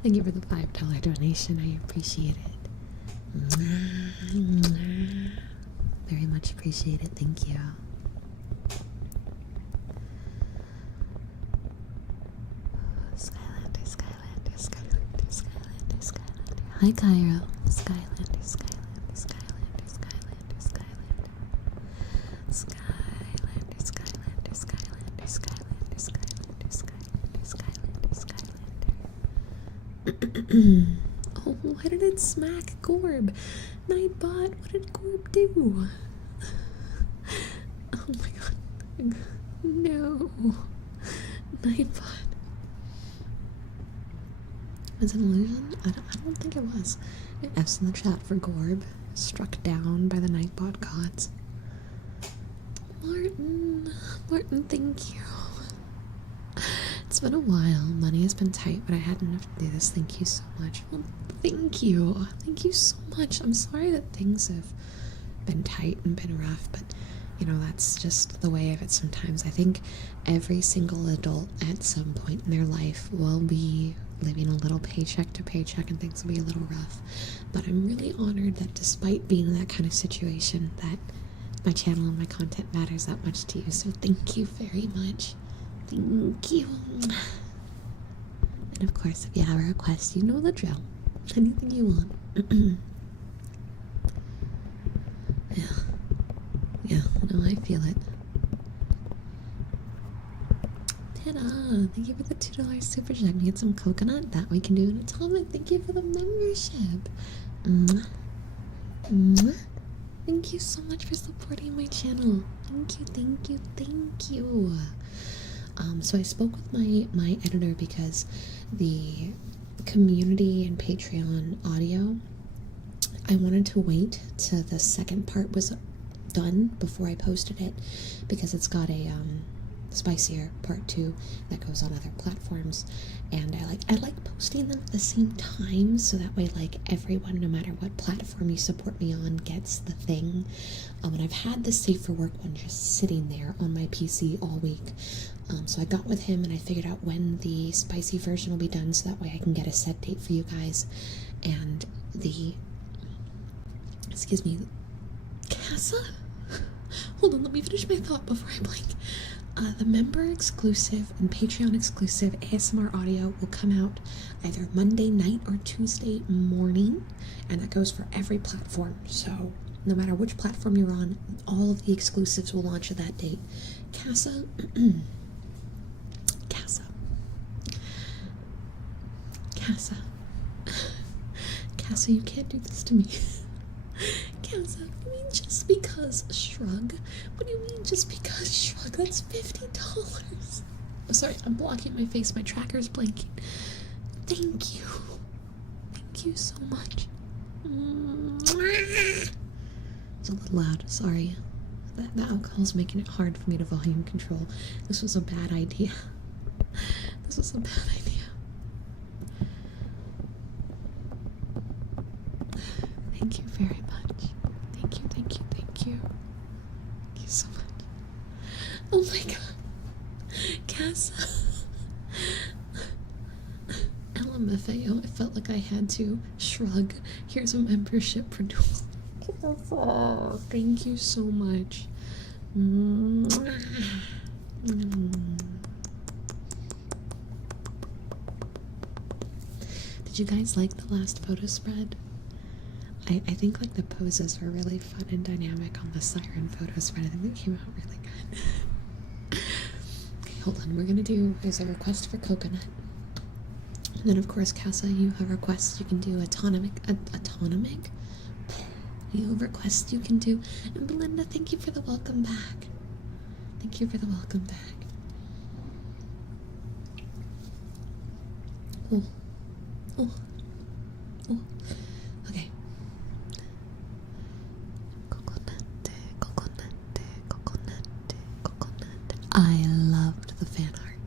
Thank you for the $5 donation. I appreciate it. Very much appreciate it. Thank you. Skylander. Hi, Cairo. Skylander. Oh, Why did it smack Gorb? Nightbot, what did Gorb do? Oh my god. No. Nightbot. Was it an illusion? I don't think it was. F's in the chat for Gorb. Struck down by the Nightbot gods. Martin, thank you. It's been a while. Money has been tight, but I had enough to do this. Thank you so much. Well, thank you. Thank you so much. I'm sorry that things have been tight and been rough, but you know, that's just the way of it sometimes. I think every single adult at some point in their life will be living a little paycheck to paycheck and things will be a little rough. But I'm really honored that despite being in that kind of situation, that my channel and my content matters that much to you. So thank you very much. Thank you. And of course, if you have a request, you know the drill. Anything you want. Yeah, no, I feel it. Ta-da! Thank you for the $2 super chat. We get some coconut. That we can do an atomic. Thank you for the membership. Mwah. Mwah. Thank you so much for supporting my channel. Thank you, thank you, thank you. So I spoke with my editor because the community and Patreon audio, I wanted to wait till the second part was done before I posted it, because it's got a spicier part 2 that goes on other platforms, and I like posting them at the same time, so that way like everyone, no matter what platform you support me on, gets the thing. And I've had the Safe for Work one just sitting there on my PC all week, so I got with him and I figured out when the spicy version will be done, so that way I can get a set date for you guys. And the Casa? Hold on, let me finish my thought before I blink. The member exclusive and Patreon exclusive ASMR audio will come out either Monday night or Tuesday morning, and that goes for every platform. So no matter which platform you're on, all of the exclusives will launch at that date. Casa. Casa, you can't do this to me. Casa, you mean just because shrug? What do you mean just because shrug? That's $50. Oh, sorry, I'm blocking my face. My tracker's blinking. Thank you. Thank you so much. It's a little loud, sorry. The alcohol's making it hard for me to volume control. This was a bad idea. This was a bad idea. Thank you very much. Thank you, thank you, thank you. Thank you so much. Oh my god. Casa. LMFAO, I felt like I had to shrug. Here's a membership for dual. Casa. Thank you so much. Did you guys like the last photo spread? I think like the poses were really fun and dynamic on the siren photo spread. I think they came out really good. Okay, hold on. We're gonna do, there's a request for coconut. And then of course, Casa, you have requests you can do autonomic. You have requests you can do. And Belinda, thank you for the welcome back. Thank you for the welcome back. Oh. Oh. Oh. Okay. I loved the fan art.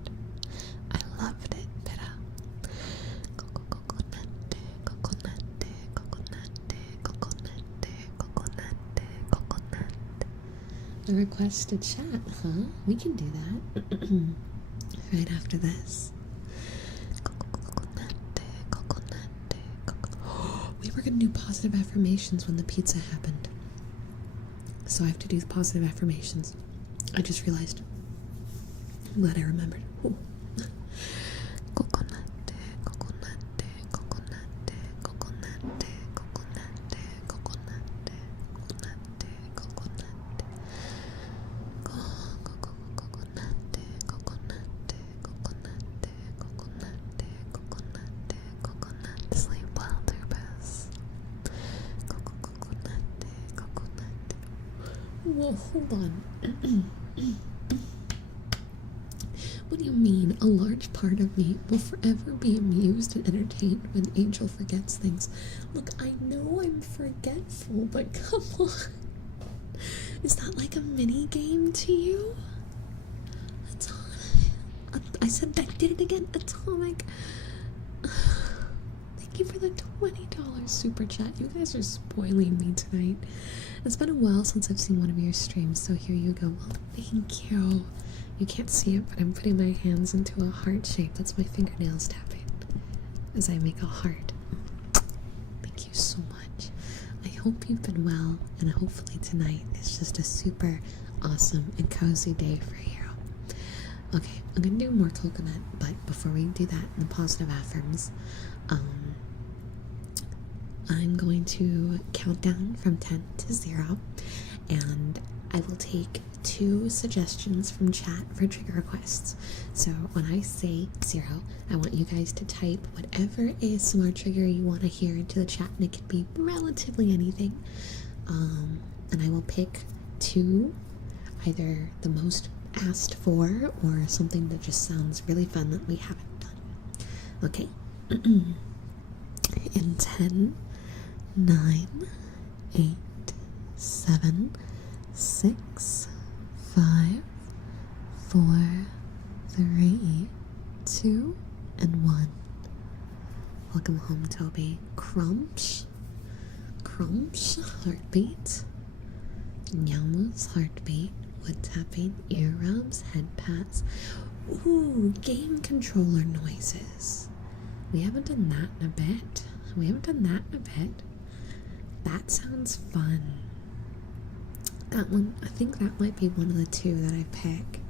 I loved it, Pera. The requested chat, huh? We can do that. Right after this. We were gonna do positive affirmations when the pizza happened. So I have to do positive affirmations. I just realized. I'm glad I remembered. Ooh. Sleep well, Turbo. Well, hold on. What do you mean? A large part of me will forever be amused and entertained when Angel forgets things. Look, I know I'm forgetful, but come on. Is that like a mini game to you? I said I did it again. Atomic. Thank you for the $20 super chat. You guys are spoiling me tonight. It's been a while since I've seen one of your streams, so here you go. Well, thank you. You can't see it, but I'm putting my hands into a heart shape. That's my fingernails tapping as I make a heart. Thank you so much. I hope you've been well, and hopefully tonight is just a super awesome and cozy day for you. Okay, I'm gonna do more coconut, but before we do that, the positive affirms, I'm going to count down from 10 to 0, and I will take 2 suggestions from chat for trigger requests. So when I say 0, I want you guys to type whatever ASMR trigger you want to hear into the chat, and it could be relatively anything. And I will pick 2, either the most asked for or something that just sounds really fun that we haven't done. Okay. In 10, 9, 8, 7, 6, 5, 4, 3, 2, and 1. Welcome home, Toby. Crumps, heartbeat. Nyama's heartbeat. Wood tapping, ear rubs, head pats. Ooh, game controller noises. We haven't done that in a bit. That sounds fun. That one, I think that might be one of the 2 that I pick.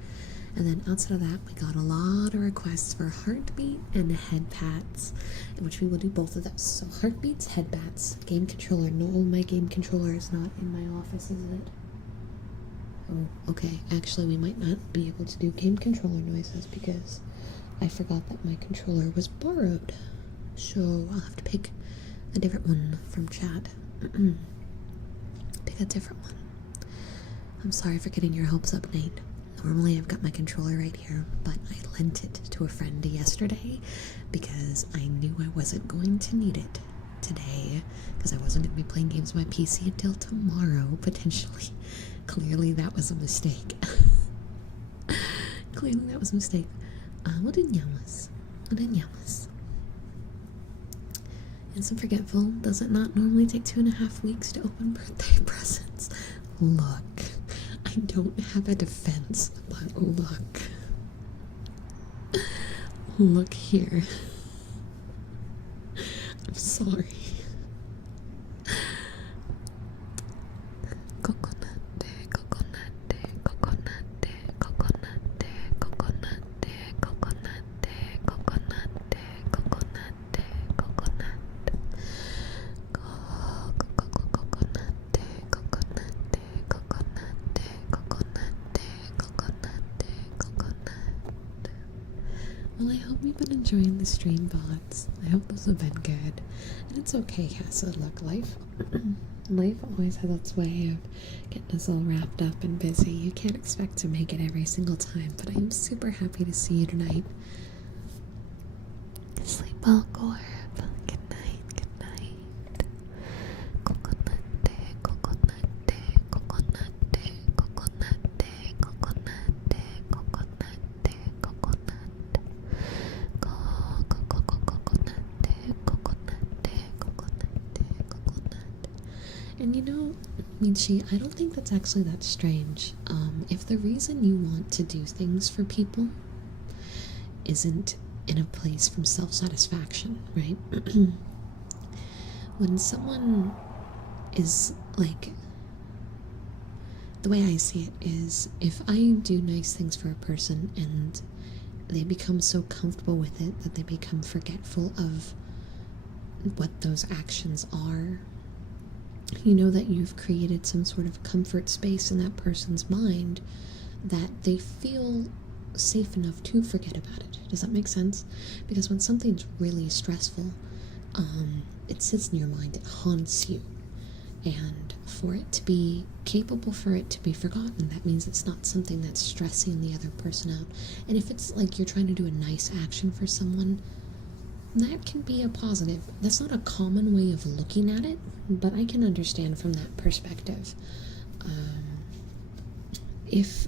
And then outside of that, we got a lot of requests for heartbeat and head pats, which we will do both of those. So heartbeats, head pats, game controller. No, my game controller is not in my office, is it? Oh, okay. Actually, we might not be able to do game controller noises because I forgot that my controller was borrowed. So I'll have to pick a different one from chat. Pick a different one. I'm sorry for getting your hopes up, Nate. Normally I've got my controller right here, but I lent it to a friend yesterday because I knew I wasn't going to need it today because I wasn't going to be playing games on my PC until tomorrow, potentially. Clearly that was a mistake. We'll do Nyamas. And some forgetful. Does it not normally take 2.5 weeks to open birthday presents? Look, I don't have a defense, but look here. I'm sorry. Well, I hope you've been enjoying the stream bots. I hope those have been good. And it's okay, Casa. Look, life always has its way of getting us all wrapped up and busy. You can't expect to make it every single time, but I am super happy to see you tonight. Sleep well, Gorb. Good night. And you know, Michi, I don't think that's actually that strange. If the reason you want to do things for people isn't in a place from self-satisfaction, right? When someone is like, the way I see it is, if I do nice things for a person and they become so comfortable with it that they become forgetful of what those actions are, you know that you've created some sort of comfort space in that person's mind that they feel safe enough to forget about it. Does that make sense? Because when something's really stressful, it sits in your mind, it haunts you. And for it to be capable for it to be forgotten, that means it's not something that's stressing the other person out. And if it's like you're trying to do a nice action for someone, that can be a positive. That's not a common way of looking at it, but I can understand from that perspective. If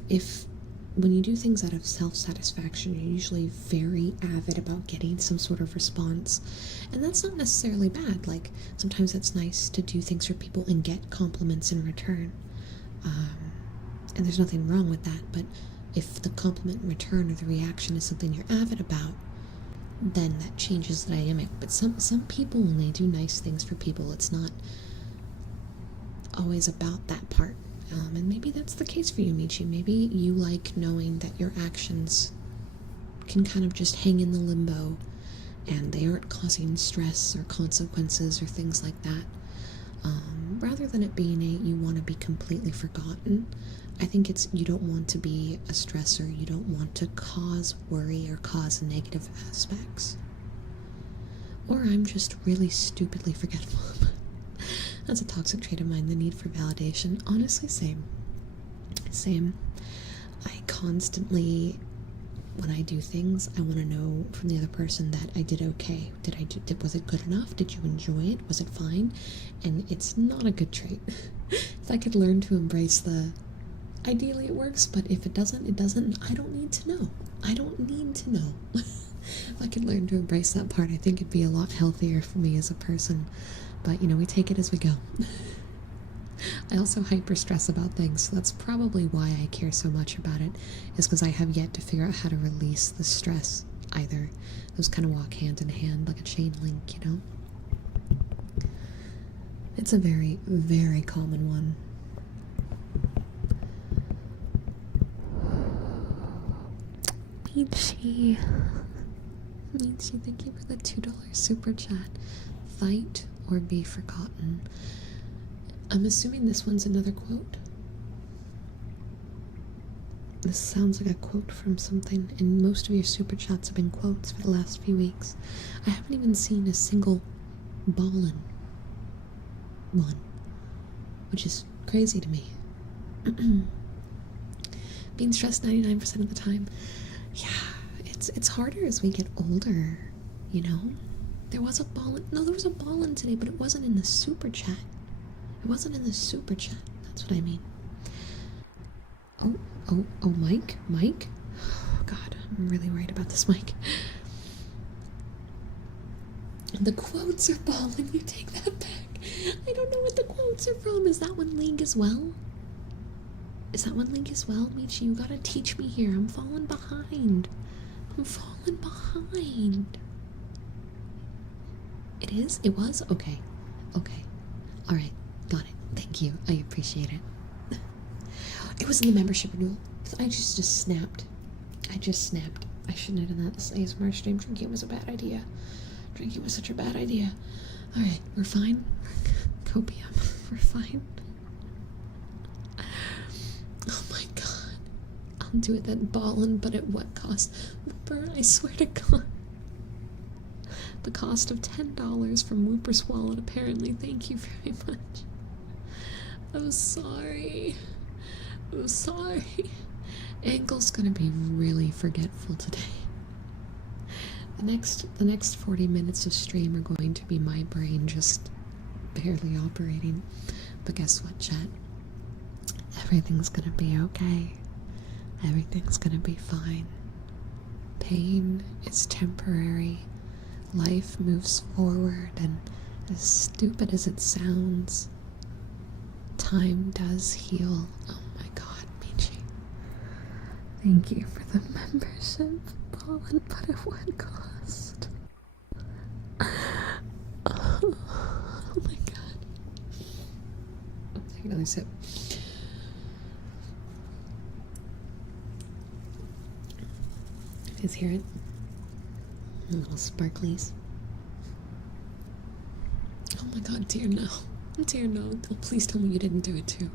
when you do things out of self-satisfaction, you're usually very avid about getting some sort of response, and that's not necessarily bad. Like, sometimes it's nice to do things for people and get compliments in return, and there's nothing wrong with that. But if the compliment in return or the reaction is something you're avid about, then that changes the dynamic. But some people, when they do nice things for people, it's not always about that part. And maybe that's the case for you, Michi. Maybe you like knowing that your actions can kind of just hang in the limbo and they aren't causing stress or consequences or things like that. Rather than it being you want to be completely forgotten, I think it's you don't want to be a stressor. You don't want to cause worry or cause negative aspects. Or I'm just really stupidly forgetful. That's a toxic trait of mine, the need for validation. Honestly, same. I constantly, when I do things, I want to know from the other person that I did okay. Was it good enough? Did you enjoy it? Was it fine? And it's not a good trait. If I could learn to embrace ideally it works, but if it doesn't, it doesn't. I don't need to know. If I could learn to embrace that part, I think it'd be a lot healthier for me as a person. But, we take it as we go. I also hyper stress about things, so that's probably why I care so much about it, is because I have yet to figure out how to release the stress either. Those kind of walk hand in hand like a chain link, It's a very, very common one. Michi, thank you for the $2 super chat. Fight or be forgotten. I'm assuming this one's another quote. This sounds like a quote from something, and most of your super chats have been quotes for the last few weeks. I haven't even seen a single ballin' one, which is crazy to me. Being stressed 99% of the time. Yeah, it's harder as we get older, There was a ballin' today, but it wasn't in the super chat. That's what I mean. Oh, Mike? Oh, God, I'm really worried about this mic. The quotes are ballin', you take that back. I don't know what the quotes are from. Is that one League as well? Michi, you gotta teach me here. I'm falling behind. It is? It was? Okay. Alright, got it. Thank you. I appreciate it. It was in the membership renewal. I just snapped. I shouldn't have done that. This ASMR stream. Drinking was a bad idea. Drinking was such a bad idea. Alright, we're fine. Copium. We're fine. Oh my god. I'll do it then, ballin', but at what cost? Whooper, I swear to God. The cost of $10 from Whooper's wallet, apparently. Thank you very much. I'm sorry. Ankle's gonna be really forgetful today. The next 40 minutes of stream are going to be my brain just barely operating. But guess what, chat? Everything's gonna be okay. Everything's gonna be fine. Pain is temporary. Life moves forward, and as stupid as it sounds, time does heal. Oh my god, Michi. Thank you for the membership, Ballin', but at what cost? Oh my god. I'll take another sip. You guys hear it? Little sparklies. Oh my god, dear no. Oh, please tell me you didn't do it too.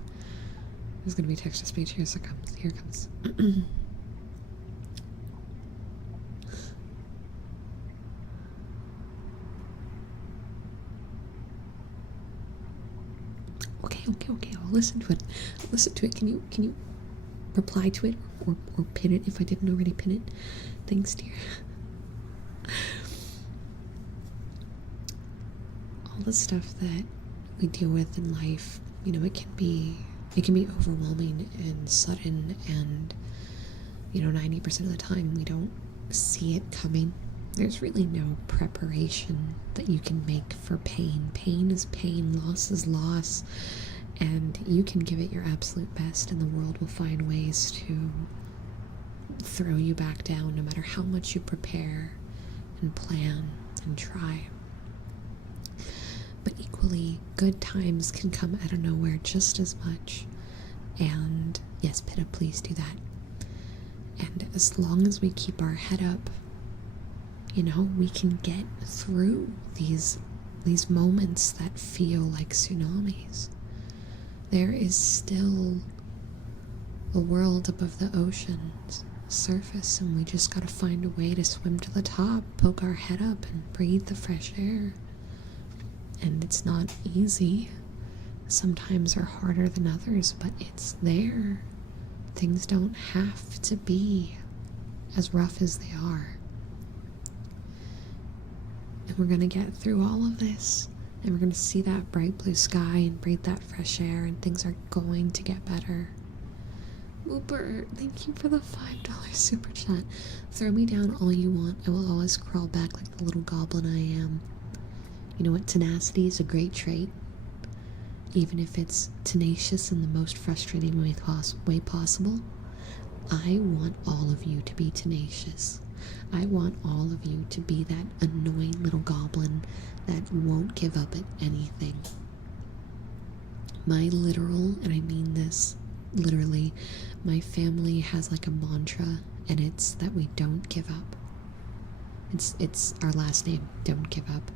There's gonna be text to speech. Here it comes. I'll listen to it. I'll listen to it. Can you reply to it or pin it if I didn't already pin it? Thanks, dear. All the stuff that we deal with in life, you know, it can be overwhelming and sudden, and 90% of the time we don't see it coming. There's really no preparation that you can make for pain. Pain is pain, loss is loss, and you can give it your absolute best and the world will find ways to throw you back down no matter how much you prepare and plan and try. But equally, good times can come out of nowhere just as much. And yes, Pitta, please do that. And as long as we keep our head up, we can get through these moments that feel like tsunamis. There is still a world above the ocean's surface, and we just gotta find a way to swim to the top, poke our head up, and breathe the fresh air. And it's not easy. Sometimes are harder than others, but it's there. Things don't have to be as rough as they are. And we're going to get through all of this, and we're going to see that bright blue sky and breathe that fresh air, and things are going to get better. Whooper, thank you for the $5 super chat. Throw me down all you want. I will always crawl back like the little goblin I am. You know what? Tenacity is a great trait. Even if it's tenacious in the most frustrating way possible. I want all of you to be tenacious. I want all of you to be that annoying little goblin that won't give up at anything. My literal, and I mean this literally, my family has like a mantra, and it's that we don't give up. It's our last name, don't give up.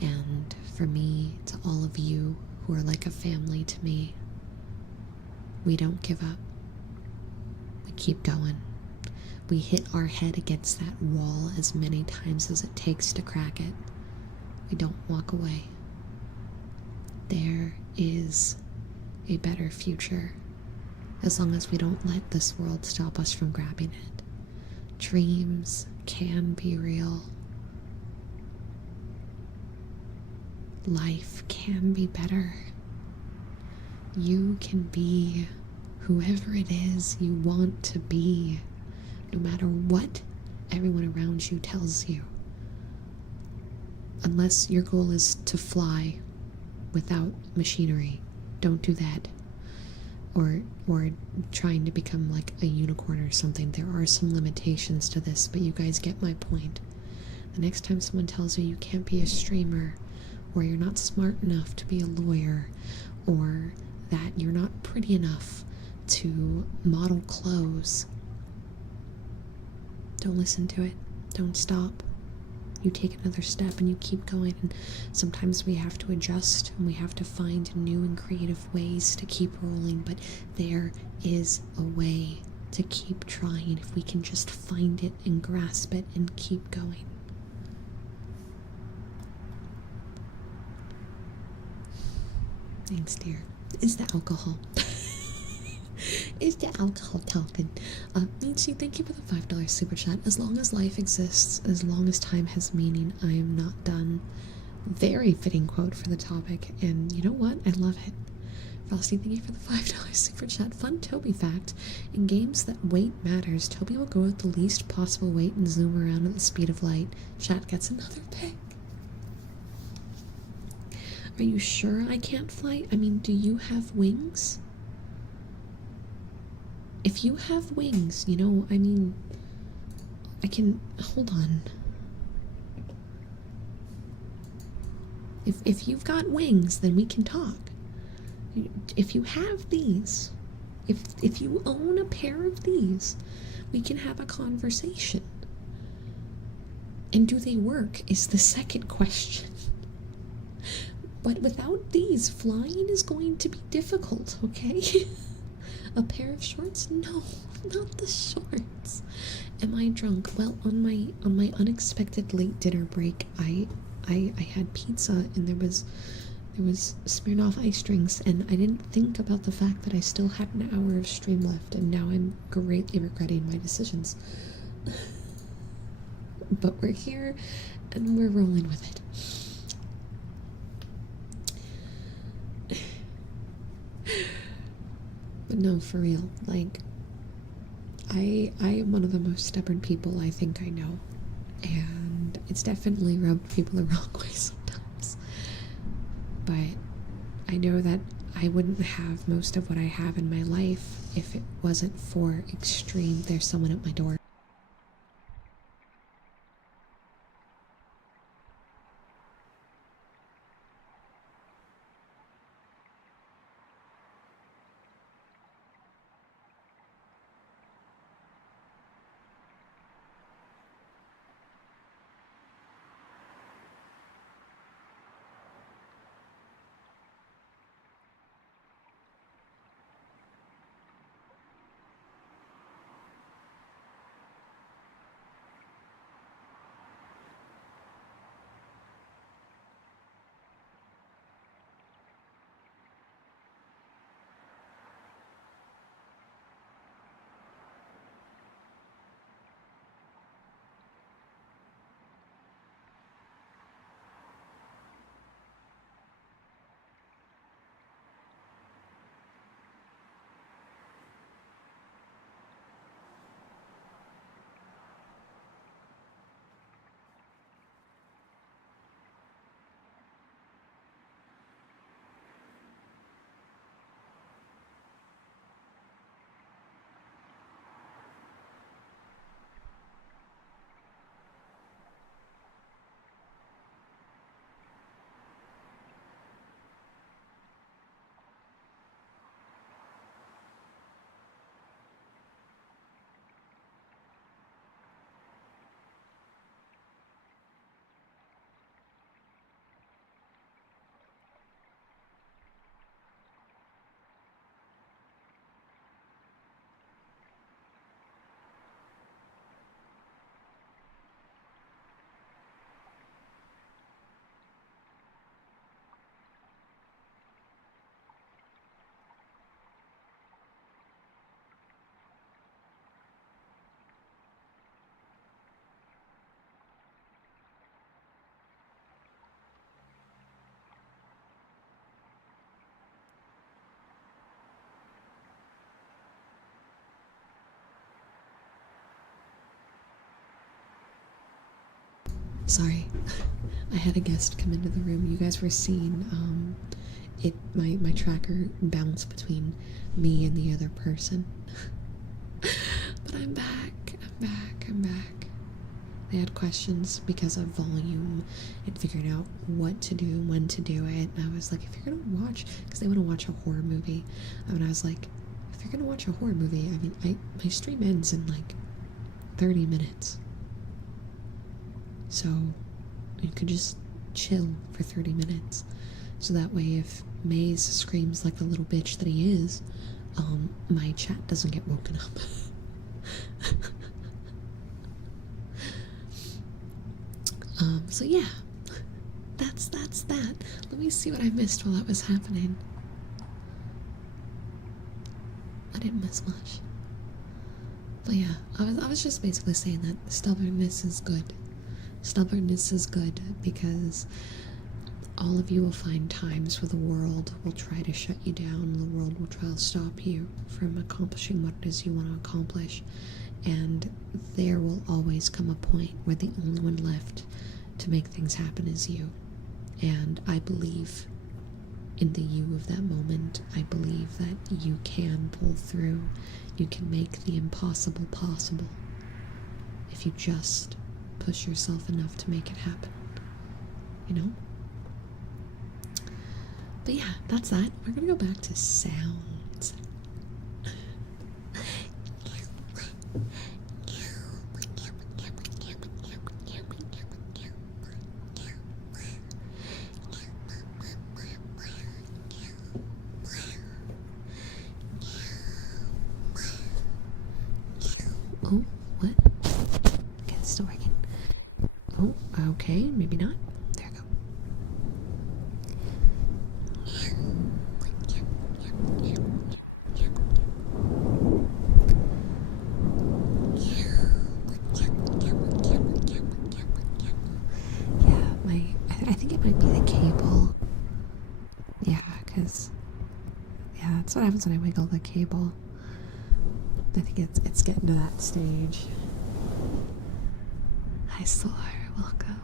And for me, to all of you who are like a family to me, we don't give up. We keep going. We hit our head against that wall as many times as it takes to crack it. We don't walk away. There is a better future, as long as we don't let this world stop us from grabbing it. Dreams can be real. Life can be better. You can be whoever it is you want to be, no matter what everyone around you tells you. Unless your goal is to fly without machinery, don't do that. Or trying to become like a unicorn or something. There are some limitations to this, but you guys get my point. The next time someone tells you you can't be a streamer, or you're not smart enough to be a lawyer, or that you're not pretty enough to model clothes, don't listen to it. Don't stop. You take another step and you keep going, and sometimes we have to adjust and we have to find new and creative ways to keep rolling, but there is a way to keep trying if we can just find it and grasp it and keep going. Thanks, dear. Is the alcohol. Is the alcohol talking? Nancy, thank you for the $5 super chat. As long as life exists, as long as time has meaning, I am not done. Very fitting quote for the topic, and you know what? I love it. Frosty, thank you for the $5 super chat. Fun Toby fact. In games that weight matters, Toby will go with the least possible weight and zoom around at the speed of light. Chat gets another pick. Are you sure I can't fly? I mean, do you have wings? If you have wings, I can, hold on. If you've got wings, then we can talk. If you have these, if you own a pair of these, we can have a conversation. And do they work is the second question. But without these, flying is going to be difficult, okay? A pair of shorts? No, not the shorts. Am I drunk? Well, on my unexpected late dinner break, I had pizza, and there was There was Smirnoff ice drinks, and I didn't think about the fact that I still had an hour of stream left, and now I'm greatly regretting my decisions. But we're here, and we're rolling with it. But no, for real, like, I am one of the most stubborn people I think I know, and it's definitely rubbed people the wrong way sometimes. But I know that I wouldn't have most of what I have in my life if it wasn't for extreme "there's someone at my door." Sorry, I had a guest come into the room. You guys were seeing my tracker bounce between me and the other person. But I'm back. I'm back. They had questions because of volume and figuring out what to do, when to do it. And I was like, if you're gonna watch, because they want to watch a horror movie, I was like, if you're gonna watch a horror movie, I mean, my stream ends in like 30 minutes. So you could just chill for 30 minutes. So that way, if Maze screams like the little bitch that he is, my chat doesn't get woken up. So yeah, that's that. Let me see what I missed while that was happening. I didn't miss much. But yeah, I was just basically saying that stubbornness is good. Stubbornness is good because all of you will find times where the world will try to shut you down and the world will try to stop you from accomplishing what it is you want to accomplish. And there will always come a point where the only one left to make things happen is you. And I believe in the you of that moment. I believe that you can pull through. You can make the impossible possible if you just push yourself enough to make it happen. You know? But yeah, that's that. We're gonna go back to sounds. Oh, what? Okay, it's still working. Oh, okay, maybe not. There we go. That's what happens when I wiggle the cable. I think it's getting to that stage. Hi Solar, welcome.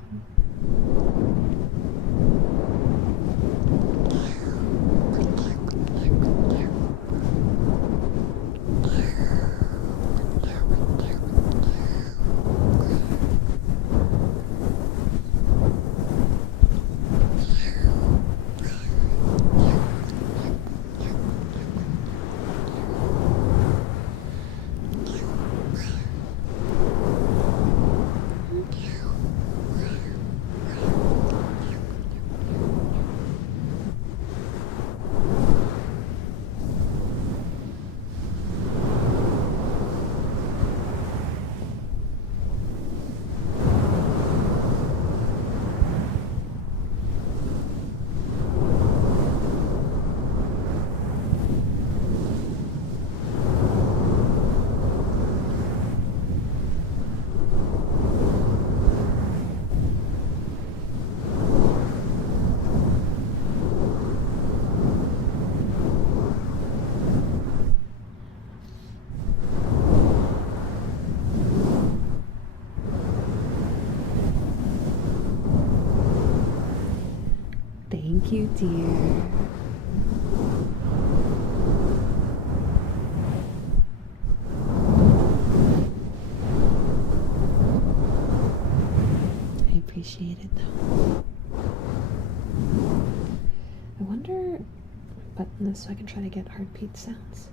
Thank you, dear. I appreciate it though. I wonder button this so I can try to get heartbeat sounds.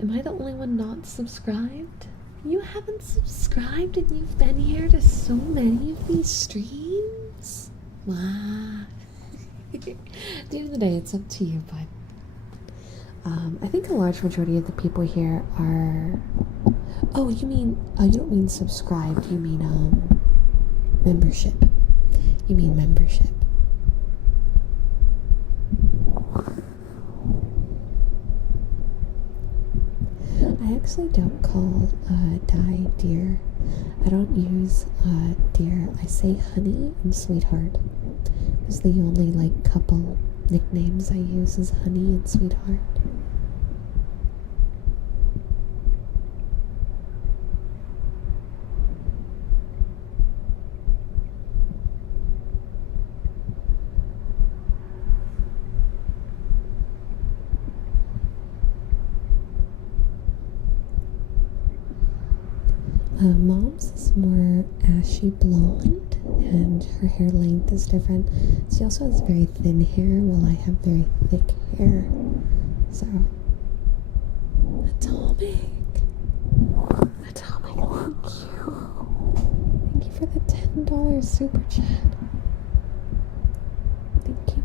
Am I the only one not subscribed? You haven't subscribed and you've been here to so many of these streams? Wow. At the end of the day, it's up to you, bud. I think a large majority of the people here are... Oh, you mean... Oh, you don't mean subscribed. You mean, membership. You mean membership. I actually don't call Di dear. I don't use dear. I say honey and sweetheart. Those are the only like couple nicknames I use is honey and sweetheart. Mom's is more ashy blonde and her hair length is different. She also has very thin hair while I have very thick hair. So, Atomic, thank you. Thank you for the $10 super chat. Thank you.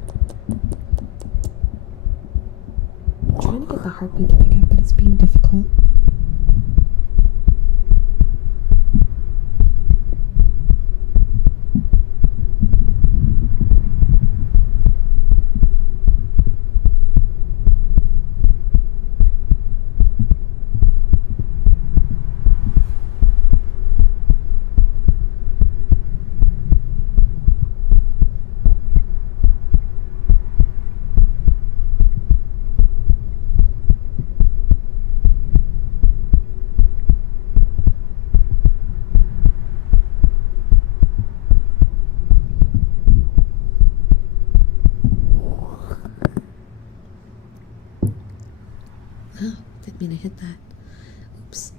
I'm trying to get the heartbeat to pick up, but it's being difficult. I hit that. Oops.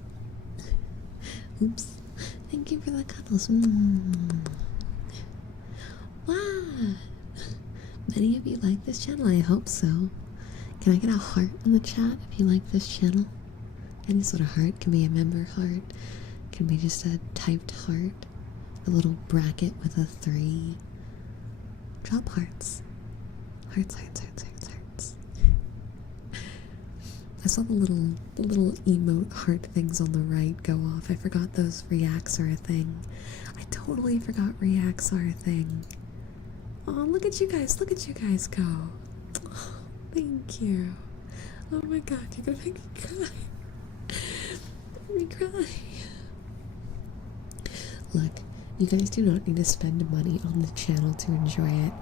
Oops. Thank you for the cuddles. Wow. Many of you like this channel? I hope so. Can I get a heart in the chat if you like this channel? Any sort of heart. Can be a member heart. Can be just a typed heart. A little bracket with a 3. Drop hearts. Hearts, hearts, hearts, hearts, hearts. I saw the little emote heart things on the right go off. I forgot those reacts are a thing. I totally forgot reacts are a thing. Oh, look at you guys go. Oh, thank you. Oh my god, you're gonna make me cry. Make me cry. Look, you guys do not need to spend money on the channel to enjoy it.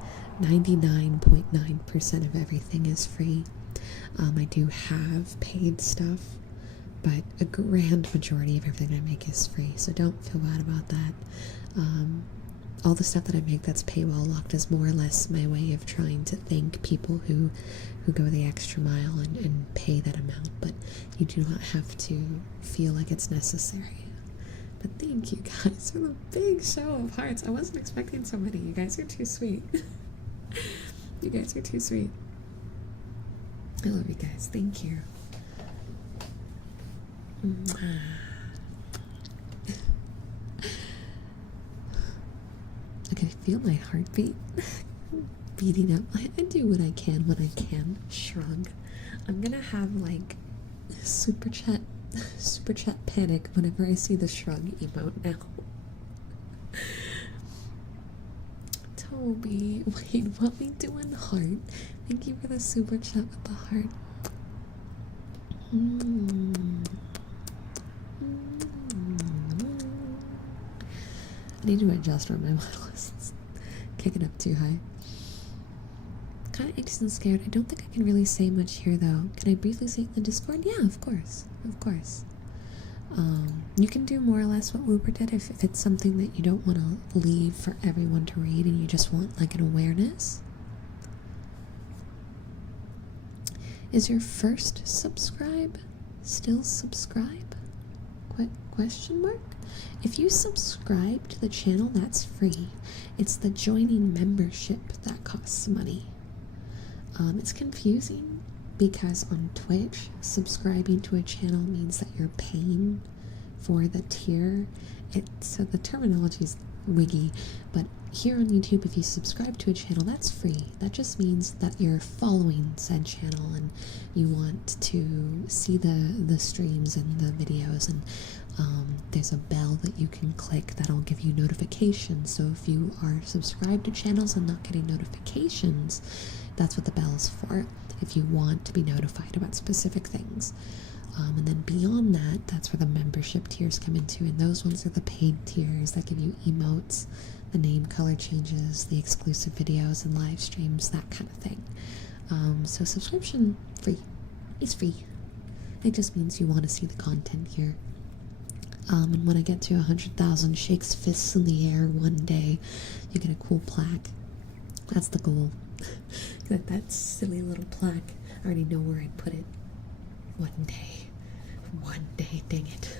99.9% of everything is free. I do have paid stuff, but a grand majority of everything I make is free, so don't feel bad about that. All the stuff that I make that's paywall locked is more or less my way of trying to thank people who go the extra mile and pay that amount, but you do not have to feel like it's necessary. But thank you guys for the big show of hearts. I wasn't expecting so many. You guys are too sweet. You guys are too sweet. I love you guys. Thank you. I can feel my heartbeat beating up. I do what I can when I can. Shrug. I'm gonna have like super chat panic whenever I see the shrug emote now. Toby, wait, what we doing? Heart? Thank you for the super chat with the heart. I need to adjust where my model is. It's kicking up too high. Kind of anxious and scared. I don't think I can really say much here though. Can I briefly say it in the Discord? Yeah, of course. Of course. You can do more or less what Wooper did if it's something that you don't want to leave for everyone to read and you just want like an awareness. Is your first subscribe still subscribe? Question mark? If you subscribe to the channel, that's free. It's the joining membership that costs money. It's confusing because on Twitch, subscribing to a channel means that you're paying for the tier. So the terminology is wiggy, but here on YouTube, if you subscribe to a channel, that's free. That just means that you're following said channel and you want to see the streams and the videos, and there's a bell that you can click that'll give you notifications. So if you are subscribed to channels and not getting notifications, that's what the bell is for, if you want to be notified about specific things. And then beyond that, that's where the membership tiers come into, and those ones are the paid tiers that give you emotes, the name color changes, the exclusive videos and live streams, that kind of thing. So subscription free. It's free. It just means you want to see the content here. And when I get to 100,000 shakes fists in the air one day, you get a cool plaque. That's the goal. that silly little plaque. I already know where I'd put it. One day, dang it.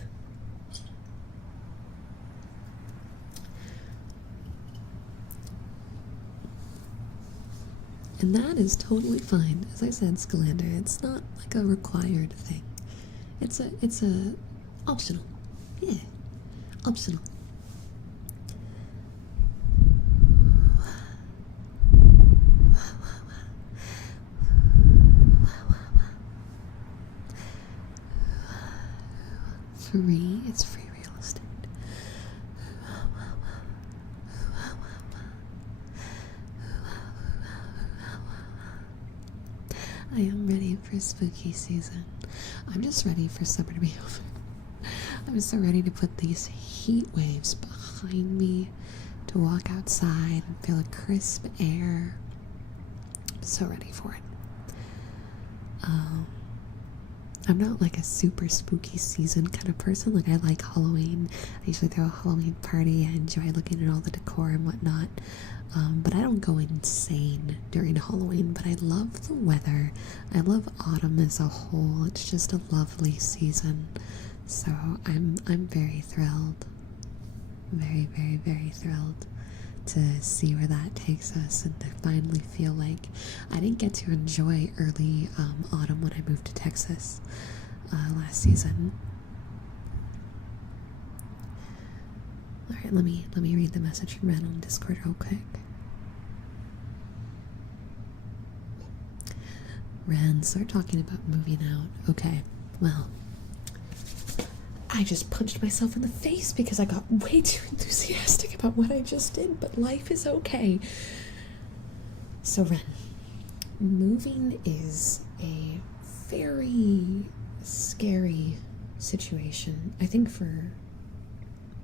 And that is totally fine. As I said, Scalander, it's not like a required thing. It's a optional. Yeah, optional. Free, it's free real estate. I am ready for spooky season. I'm just ready for summer to be over. I'm so ready to put these heat waves behind me, to walk outside and feel a crisp air. I'm so ready for it. I'm not like a super spooky season kind of person. Like, I like Halloween. I usually throw a Halloween party. I enjoy looking at all the decor and whatnot. But I don't go insane during Halloween. But I love the weather. I love autumn as a whole. It's just a lovely season. So I'm very thrilled. Very, very, very thrilled to see where that takes us, and to finally feel like I didn't get to enjoy early autumn when I moved to Texas last season. Alright, let me read the message from Ren on Discord real quick. Ren, start talking about moving out. Okay, well, I just punched myself in the face because I got way too enthusiastic about what I just did, but life is okay. So Ren, moving is a very scary situation. I think for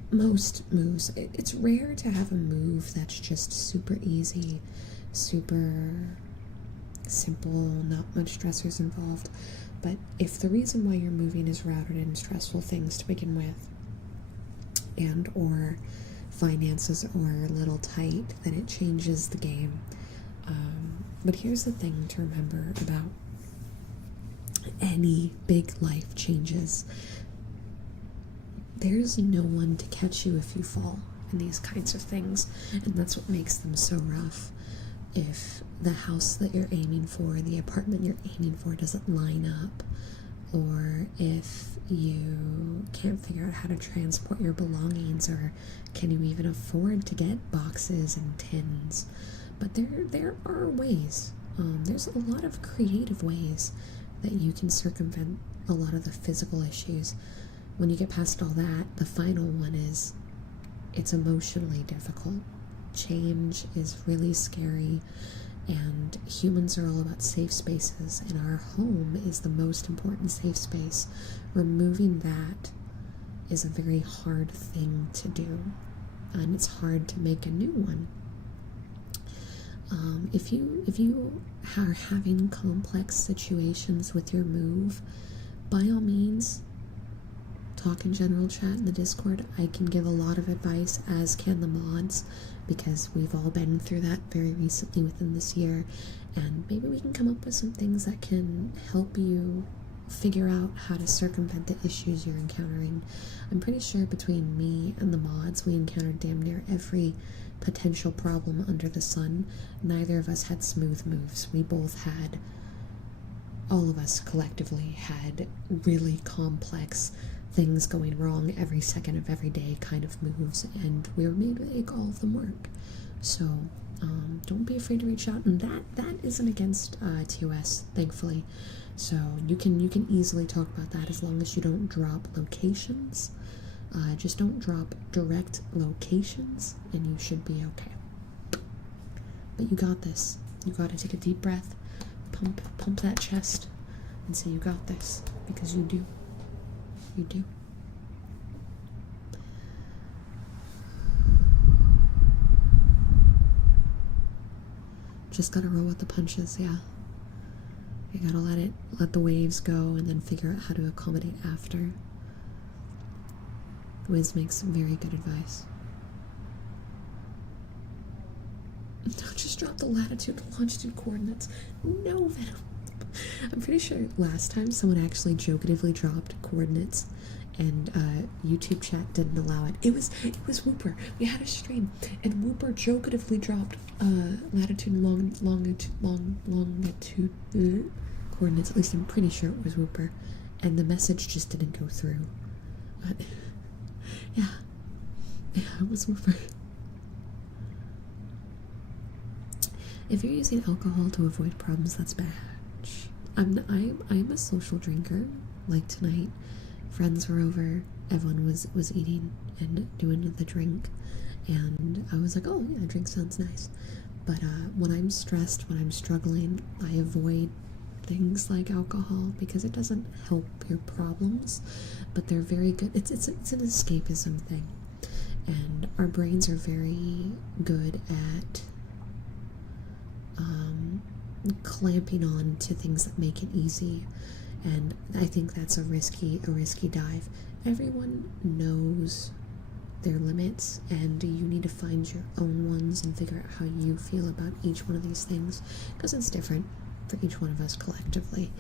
most moves, it's rare to have a move that's just super easy, super simple, not much stressors involved. But if the reason why you're moving is routed in stressful things to begin with, and or finances are a little tight, then it changes the game. But here's the thing to remember about any big life changes. There's no one to catch you if you fall in these kinds of things, and that's what makes them so rough. If the house that you're aiming for, the apartment you're aiming for doesn't line up, or if you can't figure out how to transport your belongings, or can you even afford to get boxes and tins. But there are ways. There's a lot of creative ways that you can circumvent a lot of the physical issues. When you get past all that, the final one is it's emotionally difficult. Change is really scary, and humans are all about safe spaces, and our home is the most important safe space. Removing that is a very hard thing to do, and it's hard to make a new one. If you are having complex situations with your move, by all means, talk in general chat in the Discord. I can give a lot of advice, as can the mods, because we've all been through that very recently within this year, and maybe we can come up with some things that can help you figure out how to circumvent the issues you're encountering. I'm pretty sure between me and the mods, we encountered damn near every potential problem under the sun. Neither of us had smooth moves. We both had, all of us collectively had really complex things going wrong every second of every day kind of moves, and we were made to make all of them work. So don't be afraid to reach out, and that isn't against TOS, thankfully. So you can easily talk about that as long as you don't drop locations. Just don't drop direct locations, and you should be okay. But you got this. You gotta take a deep breath, pump that chest, and say you got this, because you do. You do. Just gotta roll with the punches, yeah. You gotta let the waves go, and then figure out how to accommodate after. Wiz makes some very good advice. Don't just drop the latitude and longitude coordinates. No, Venom. I'm pretty sure last time someone actually joketively dropped coordinates, and YouTube chat didn't allow it. It was Whooper. We had a stream, and Whooper joketively dropped latitude and longitude coordinates. At least I'm pretty sure it was Whooper, and the message just didn't go through. Yeah, it was Whooper. If you're using alcohol to avoid problems, that's bad. I'm a social drinker. Like tonight, friends were over, everyone was eating and doing the drink, and I was like, oh yeah, drink sounds nice. But when I'm stressed, when I'm struggling, I avoid things like alcohol because it doesn't help your problems, but they're very good. It's an escapism thing, and our brains are very good at clamping on to things that make it easy, and I think that's a risky dive. Everyone knows their limits, and you need to find your own ones and figure out how you feel about each one of these things, because it's different for each one of us collectively.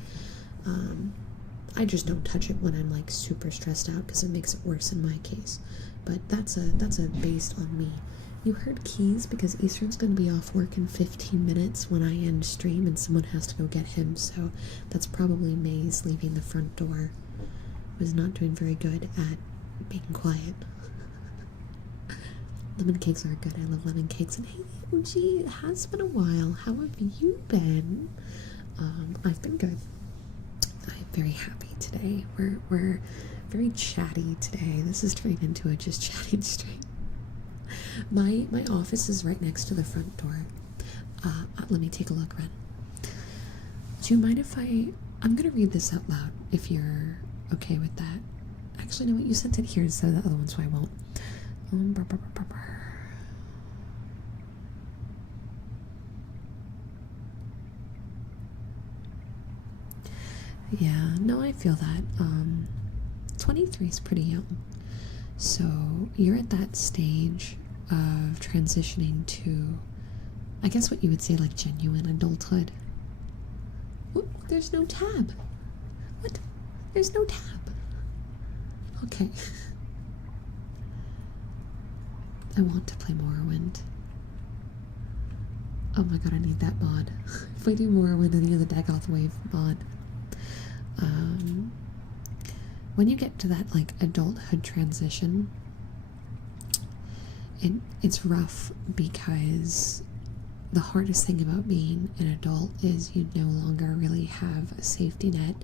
I just don't touch it when I'm like super stressed out because it makes it worse in my case, but that's a based on me. You heard keys because Eastern's going to be off work in 15 minutes when I end stream, and someone has to go get him, so that's probably Maze leaving the front door. Was not doing very good at being quiet. Lemon cakes are good. I love lemon cakes. And hey, OG, it has been a while. How have you been? I've been good. I'm very happy today. We're very chatty today. This is turning into a just chatting stream. My office is right next to the front door. Let me take a look, Ren. Do you mind if I'm gonna read this out loud if you're okay with that? Actually, no, what, you sent it here instead of the other one, so I won't. Yeah, no, I feel that. 23 is pretty young. So you're at that stage of transitioning to, I guess what you would say, like genuine adulthood. What? There's no tab. What? There's no tab. Okay. I want to play Morrowind. Oh my god, I need that mod. If we do Morrowind, I need the Dagoth Wave mod. When you get to that like adulthood transition, it's rough because the hardest thing about being an adult is you no longer really have a safety net.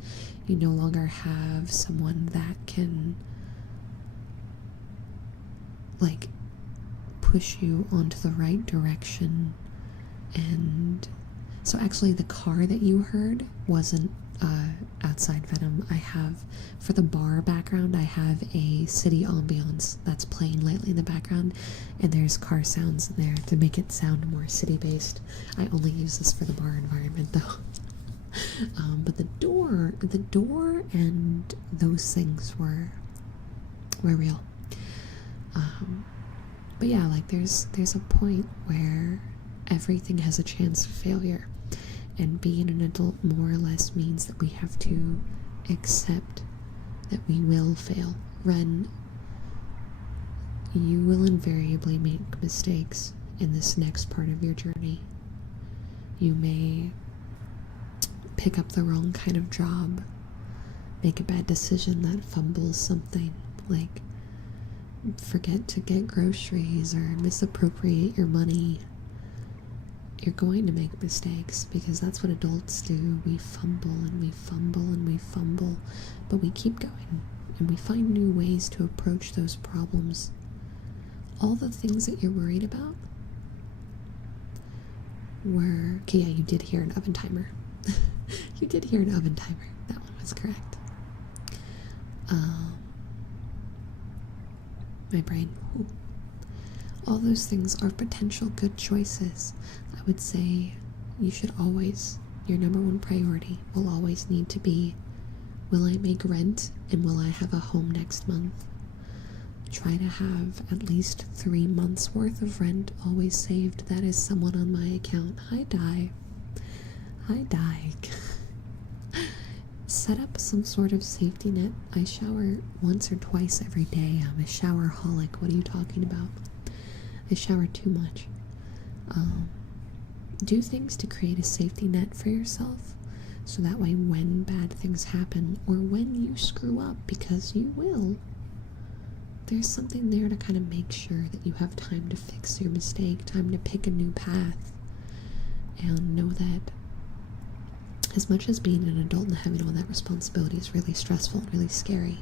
You no longer have someone that can like push you onto the right direction. And so actually the car that you heard wasn't outside Venom. I have, for the bar background, I have a city ambiance that's playing lightly in the background, and there's car sounds in there to make it sound more city-based. I only use this for the bar environment though. But the door and those things were real. But yeah, like there's a point where everything has a chance of failure, and being an adult more or less means that we have to accept that we will fail. Ren, you will invariably make mistakes in this next part of your journey. You may pick up the wrong kind of job, make a bad decision that fumbles something, like forget to get groceries or misappropriate your money. You're going to make mistakes because that's what adults do. We fumble and we fumble and we fumble, but we keep going and we find new ways to approach those problems. All the things that you're worried about were, okay, yeah, you did hear an oven timer. You did hear an oven timer. That one was correct. My brain. Ooh. All those things are potential good choices. I would say you should always, your number one priority will always need to be, will I make rent and will I have a home next month? Try to have at least 3 months worth of rent always saved. That is someone on my account. Hi, Die. Hi, Die. Set up some sort of safety net. I shower once or twice every day. I'm a showerholic. What are you talking about? I shower too much. Do things to create a safety net for yourself, so that way when bad things happen, or when you screw up, because you will, there's something there to kind of make sure that you have time to fix your mistake, time to pick a new path, and know that as much as being an adult and having all that responsibility is really stressful and really scary,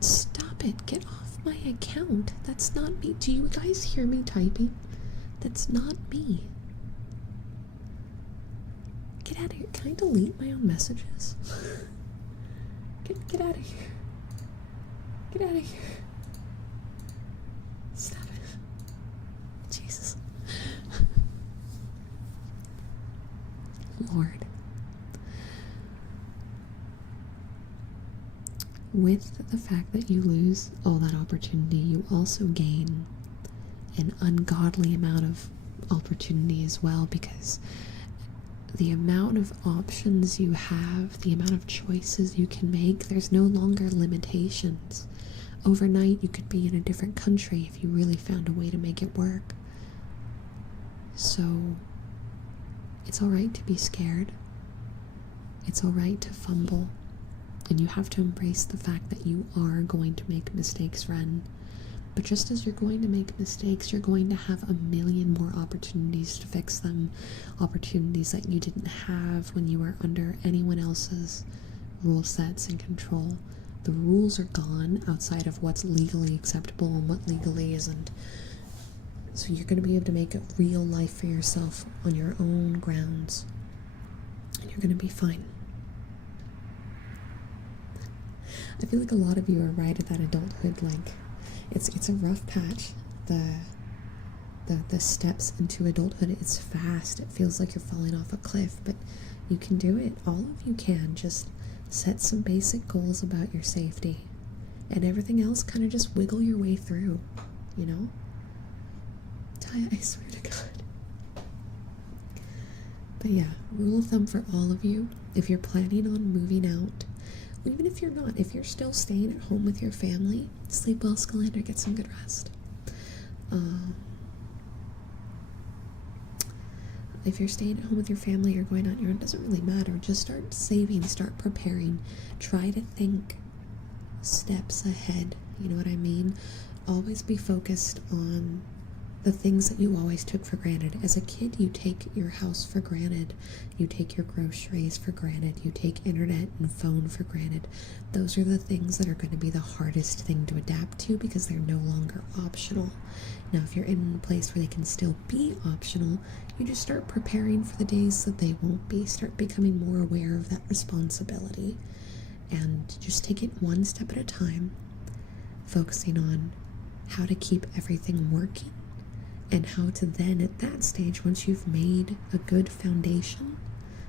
stop it. Get off my account. That's not me. Do you guys hear me typing? That's not me. Get out of here. Can I delete my own messages? Get out of here. Get out of here. Stop it. Jesus. Lord. With the fact that you lose all that opportunity, you also gain an ungodly amount of opportunity as well, because the amount of options you have, the amount of choices you can make, there's no longer limitations. Overnight, you could be in a different country if you really found a way to make it work. So, it's alright to be scared. It's alright to fumble. And you have to embrace the fact that you are going to make mistakes, Ren. But just as you're going to make mistakes, you're going to have a million more opportunities to fix them. Opportunities that you didn't have when you were under anyone else's rule sets and control. The rules are gone outside of what's legally acceptable and what legally isn't. So you're going to be able to make a real life for yourself on your own grounds. And you're going to be fine. I feel like a lot of you are right at that adulthood, like, it's a rough patch. the steps into adulthood. It's fast. It feels like you're falling off a cliff, but you can do it. All of you can. Just set some basic goals about your safety, and everything else kind of just wiggle your way through, you know? I swear to God. But yeah, rule of thumb for all of you, if you're planning on moving out, even if you're not, if you're still staying at home with your family, sleep well, Scalander, get some good rest. If you're staying at home with your family or going on your own, it doesn't really matter. Just start saving, start preparing. Try to think steps ahead. You know what I mean? Always be focused on the things that you always took for granted. As a kid, you take your house for granted. You take your groceries for granted. You take internet and phone for granted. Those are the things that are going to be the hardest thing to adapt to because they're no longer optional. Now, if you're in a place where they can still be optional, you just start preparing for the days that they won't be. Start becoming more aware of that responsibility. And just take it one step at a time, focusing on how to keep everything working and how to then, at that stage, once you've made a good foundation,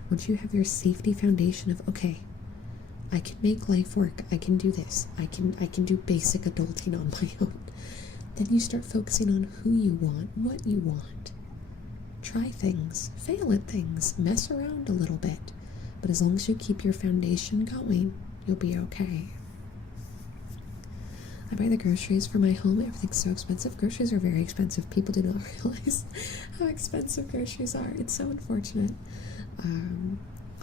once you have your safety foundation of, okay, I can make life work, I can do this, I can do basic adulting on my own, then you start focusing on who you want, what you want. Try things, fail at things, mess around a little bit, but as long as you keep your foundation going, you'll be okay. I buy the groceries for my home. Everything's so expensive. Groceries are very expensive. People do not realize how expensive groceries are. It's so unfortunate.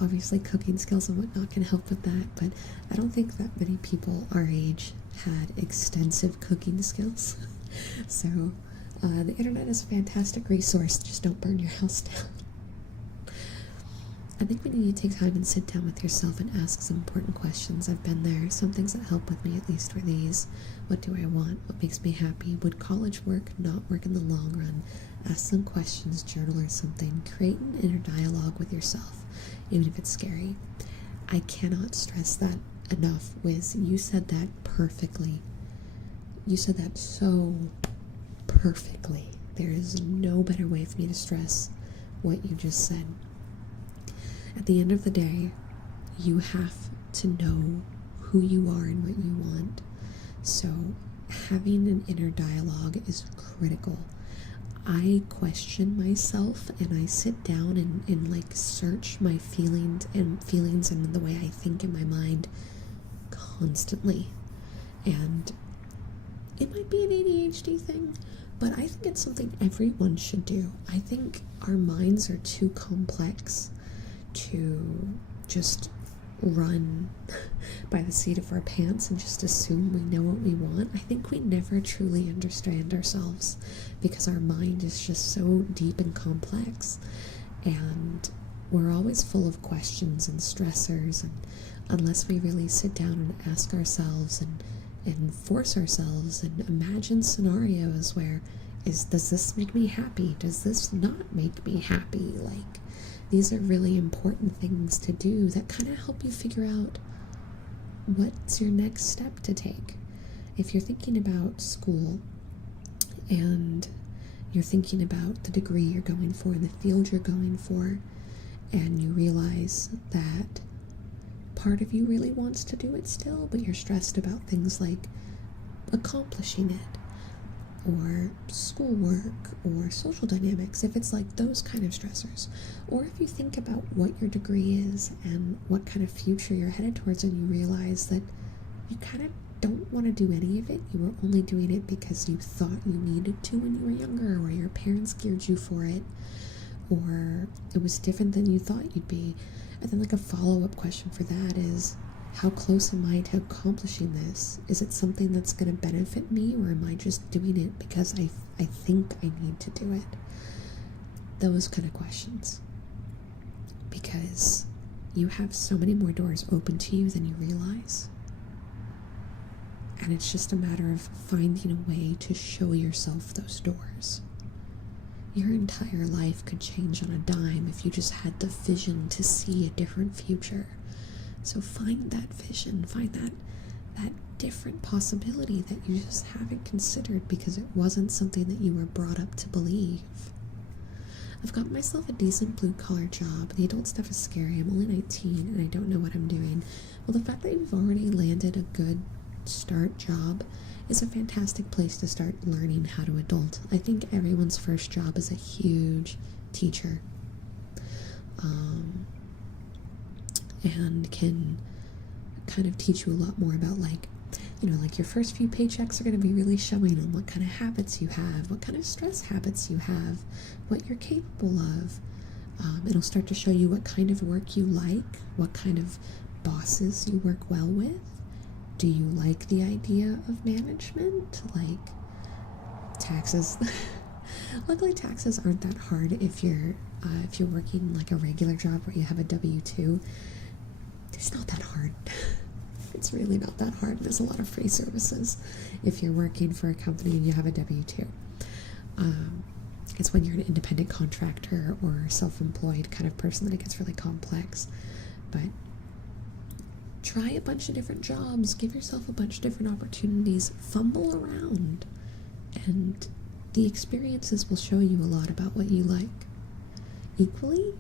Obviously, cooking skills and whatnot can help with that, but I don't think that many people our age had extensive cooking skills. So, the internet is a fantastic resource. Just don't burn your house down. I think we need to take time and sit down with yourself and ask some important questions. I've been there. Some things that help with me, at least, were these. What do I want? What makes me happy? Would college work? Not work in the long run? Ask some questions, journal or something. Create an inner dialogue with yourself, even if it's scary. I cannot stress that enough, Wiz. You said that perfectly. You said that so perfectly. There is no better way for me to stress what you just said. At the end of the day, you have to know who you are and what you want. So having an inner dialogue is critical. I question myself and I sit down and like search my feelings and the way I think in my mind constantly. And it might be an ADHD thing, but I think it's something everyone should do. I think our minds are too complex to just run by the seat of our pants and just assume we know what we want. I think we never truly understand ourselves because our mind is just so deep and complex, and we're always full of questions and stressors, and unless we really sit down and ask ourselves and force ourselves and imagine scenarios where does this make me happy? Does this not make me happy? Like, these are really important things to do that kind of help you figure out what's your next step to take. If you're thinking about school and you're thinking about the degree you're going for and the field you're going for, and you realize that part of you really wants to do it still, but you're stressed about things like accomplishing it, or schoolwork, or social dynamics, if it's like those kind of stressors, or if you think about what your degree is and what kind of future you're headed towards and you realize that you kind of don't want to do any of it, you were only doing it because you thought you needed to when you were younger, or your parents geared you for it, or it was different than you thought you'd be. And then like a follow-up question for that is, how close am I to accomplishing this? Is it something that's going to benefit me, or am I just doing it because I think I need to do it? Those kind of questions. Because you have so many more doors open to you than you realize. And it's just a matter of finding a way to show yourself those doors. Your entire life could change on a dime if you just had the vision to see a different future. So find that vision, find that that different possibility that you just haven't considered because it wasn't something that you were brought up to believe. I've got myself a decent blue-collar job. The adult stuff is scary. I'm only 19 and I don't know what I'm doing. Well, the fact that you've already landed a good start job is a fantastic place to start learning how to adult. I think everyone's first job is a huge teacher, and can kind of teach you a lot more about, like, you know, like your first few paychecks are going to be really showing on what kind of habits you have, what kind of stress habits you have, what you're capable of. It'll start to show you what kind of work you like, what kind of bosses you work well with. Do you like the idea of management? Like taxes. Luckily, taxes aren't that hard if you're working like a regular job where you have a W-2. It's not that hard. It's really not that hard. There's a lot of free services if you're working for a company and you have a W-2. It's when you're an independent contractor or self-employed kind of person that it gets really complex. But try a bunch of different jobs. Give yourself a bunch of different opportunities. Fumble around. And the experiences will show you a lot about what you like. Equally,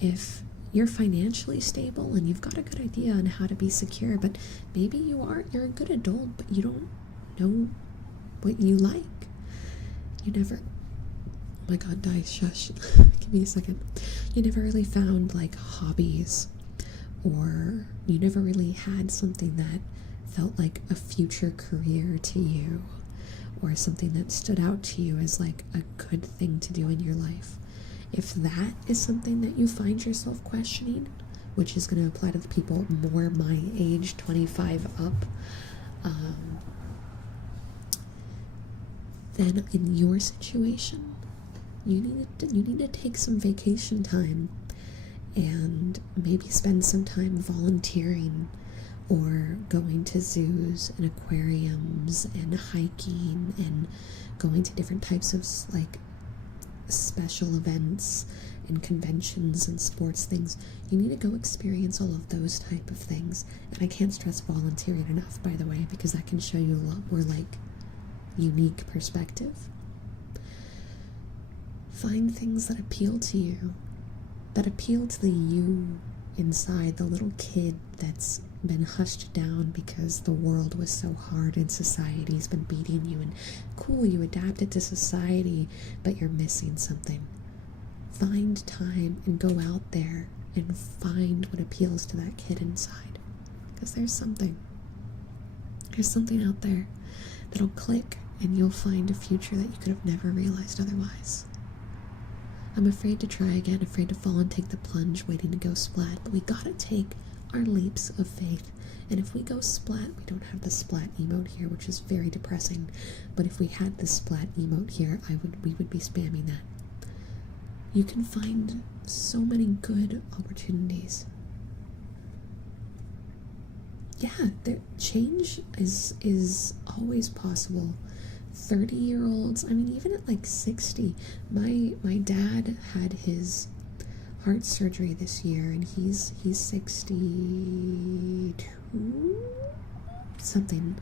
if you're financially stable and you've got a good idea on how to be secure, but maybe you're a good adult, but you don't know what you like. You never, oh my god, Dice, shush. Give me a second. You never really found like hobbies, or you never really had something that felt like a future career to you, or something that stood out to you as like a good thing to do in your life. If that is something that you find yourself questioning, which is going to apply to the people more my age, 25 up, then in your situation, you need to take some vacation time and maybe spend some time volunteering or going to zoos and aquariums and hiking and going to different types of like special events and conventions and sports things. You need to go experience all of those type of things. And I can't stress volunteering enough, by the way, because that can show you a lot more like unique perspective. Find things that appeal to you, that appeal to the you inside, the little kid that's been hushed down because the world was so hard and society's been beating you, and cool, you adapted to society, but you're missing something. Find time and go out there and find what appeals to that kid inside, because there's something out there that'll click and you'll find a future that you could have never realized otherwise. I'm afraid to try again, afraid to fall and take the plunge, waiting to go splat, but we gotta take our leaps of faith. And if we go splat, we don't have the splat emote here, which is very depressing, but if we had the splat emote here, we would be spamming that. You can find so many good opportunities. Yeah, change is always possible. 30-year-olds, I mean, even at like 60, my dad had his heart surgery this year, and he's 62, something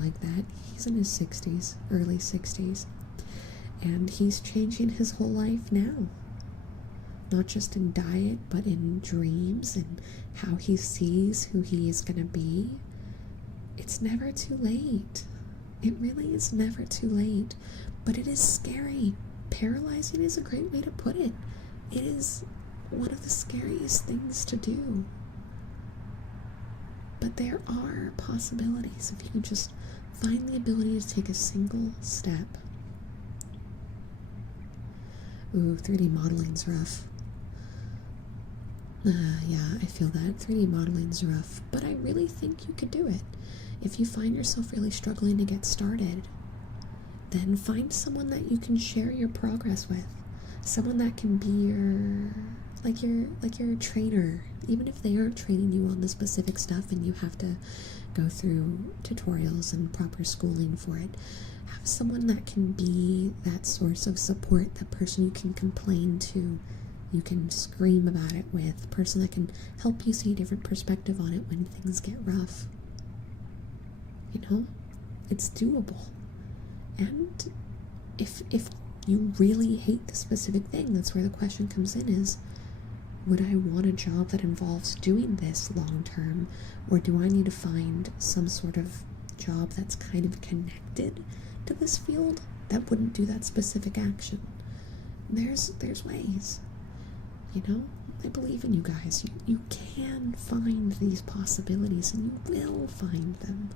like that. He's in his 60s, early 60s, and he's changing his whole life now, not just in diet but in dreams and how he sees who he is going to be. It's never too late. It really is never too late, but it is scary. Paralyzing is a great way to put it. It is one of the scariest things to do. But there are possibilities if you just find the ability to take a single step. Ooh, 3D modeling's rough. Yeah, I feel that. 3D modeling's rough, but I really think you could do it. If you find yourself really struggling to get started, then find someone that you can share your progress with. Someone that can be your trainer, even if they aren't training you on the specific stuff and you have to go through tutorials and proper schooling for it. Have someone that can be that source of support, that person you can complain to, you can scream about it with, a person that can help you see a different perspective on it when things get rough. You know, it's doable. And if you really hate the specific thing, that's where the question comes in is, would I want a job that involves doing this long term, or do I need to find some sort of job that's kind of connected to this field that wouldn't do that specific action? There's ways, you know? I believe in you guys. You can find these possibilities, and you will find them.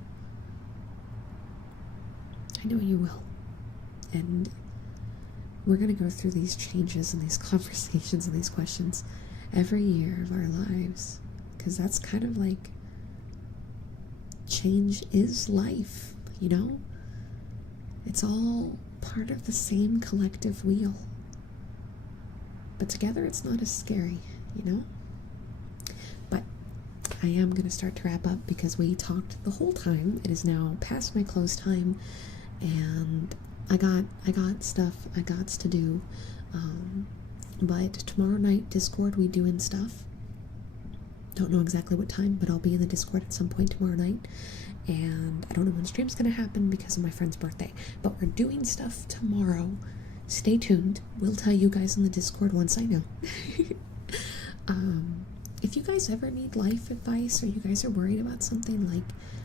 I know you will. And we're going to go through these changes and these conversations and these questions every year of our lives, because that's kind of like, change is life, you know? It's all part of the same collective wheel. But together it's not as scary, you know? But I am going to start to wrap up because we talked the whole time. It is now past my close time, and I got stuff I got to do. But tomorrow night, Discord, we doing stuff. Don't know exactly what time, but I'll be in the Discord at some point tomorrow night. And I don't know when stream's gonna happen because of my friend's birthday. But we're doing stuff tomorrow. Stay tuned. We'll tell you guys in the Discord once I know. If you guys ever need life advice, or you guys are worried about something, like,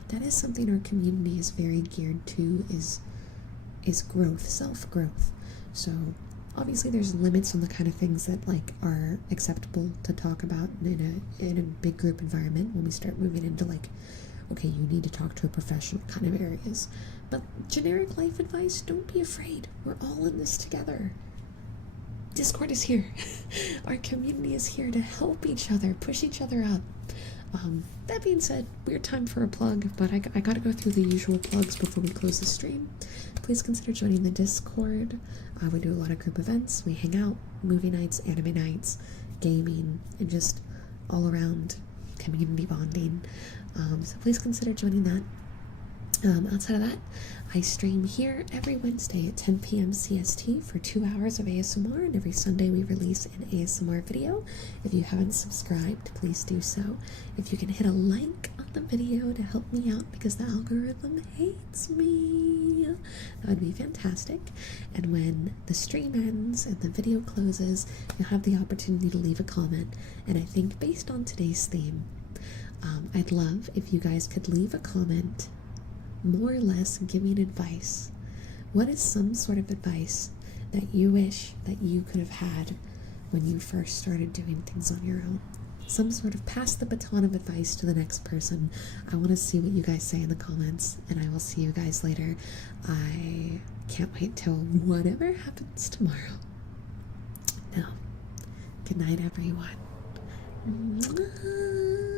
that is something our community is very geared to, is growth, self-growth. So obviously there's limits on the kind of things that like are acceptable to talk about in a big group environment when we start moving into like, okay, you need to talk to a professional kind of areas. But generic life advice, don't be afraid. We're all in this together. Discord is here. Our community is here to help each other, push each other up. That being said, weird time for a plug, but I gotta go through the usual plugs before we close the stream. Please consider joining the Discord. We do a lot of group events. We hang out, movie nights, anime nights, gaming, and just all around community bonding. So please consider joining that. Outside of that, I stream here every Wednesday at 10 p.m. CST for 2 hours of ASMR, and every Sunday we release an ASMR video. If you haven't subscribed, please do so. If you can hit a like on the video to help me out because the algorithm hates me, that would be fantastic. And when the stream ends and the video closes, you'll have the opportunity to leave a comment. And I think based on today's theme, I'd love if you guys could leave a comment more or less giving advice. What is some sort of advice that you wish that you could have had when you first started doing things on your own? Some sort of pass the baton of advice to the next person. I want to see what you guys say in the comments, and I will see you guys later. I can't wait till whatever happens tomorrow. Now, good night, everyone. Mwah.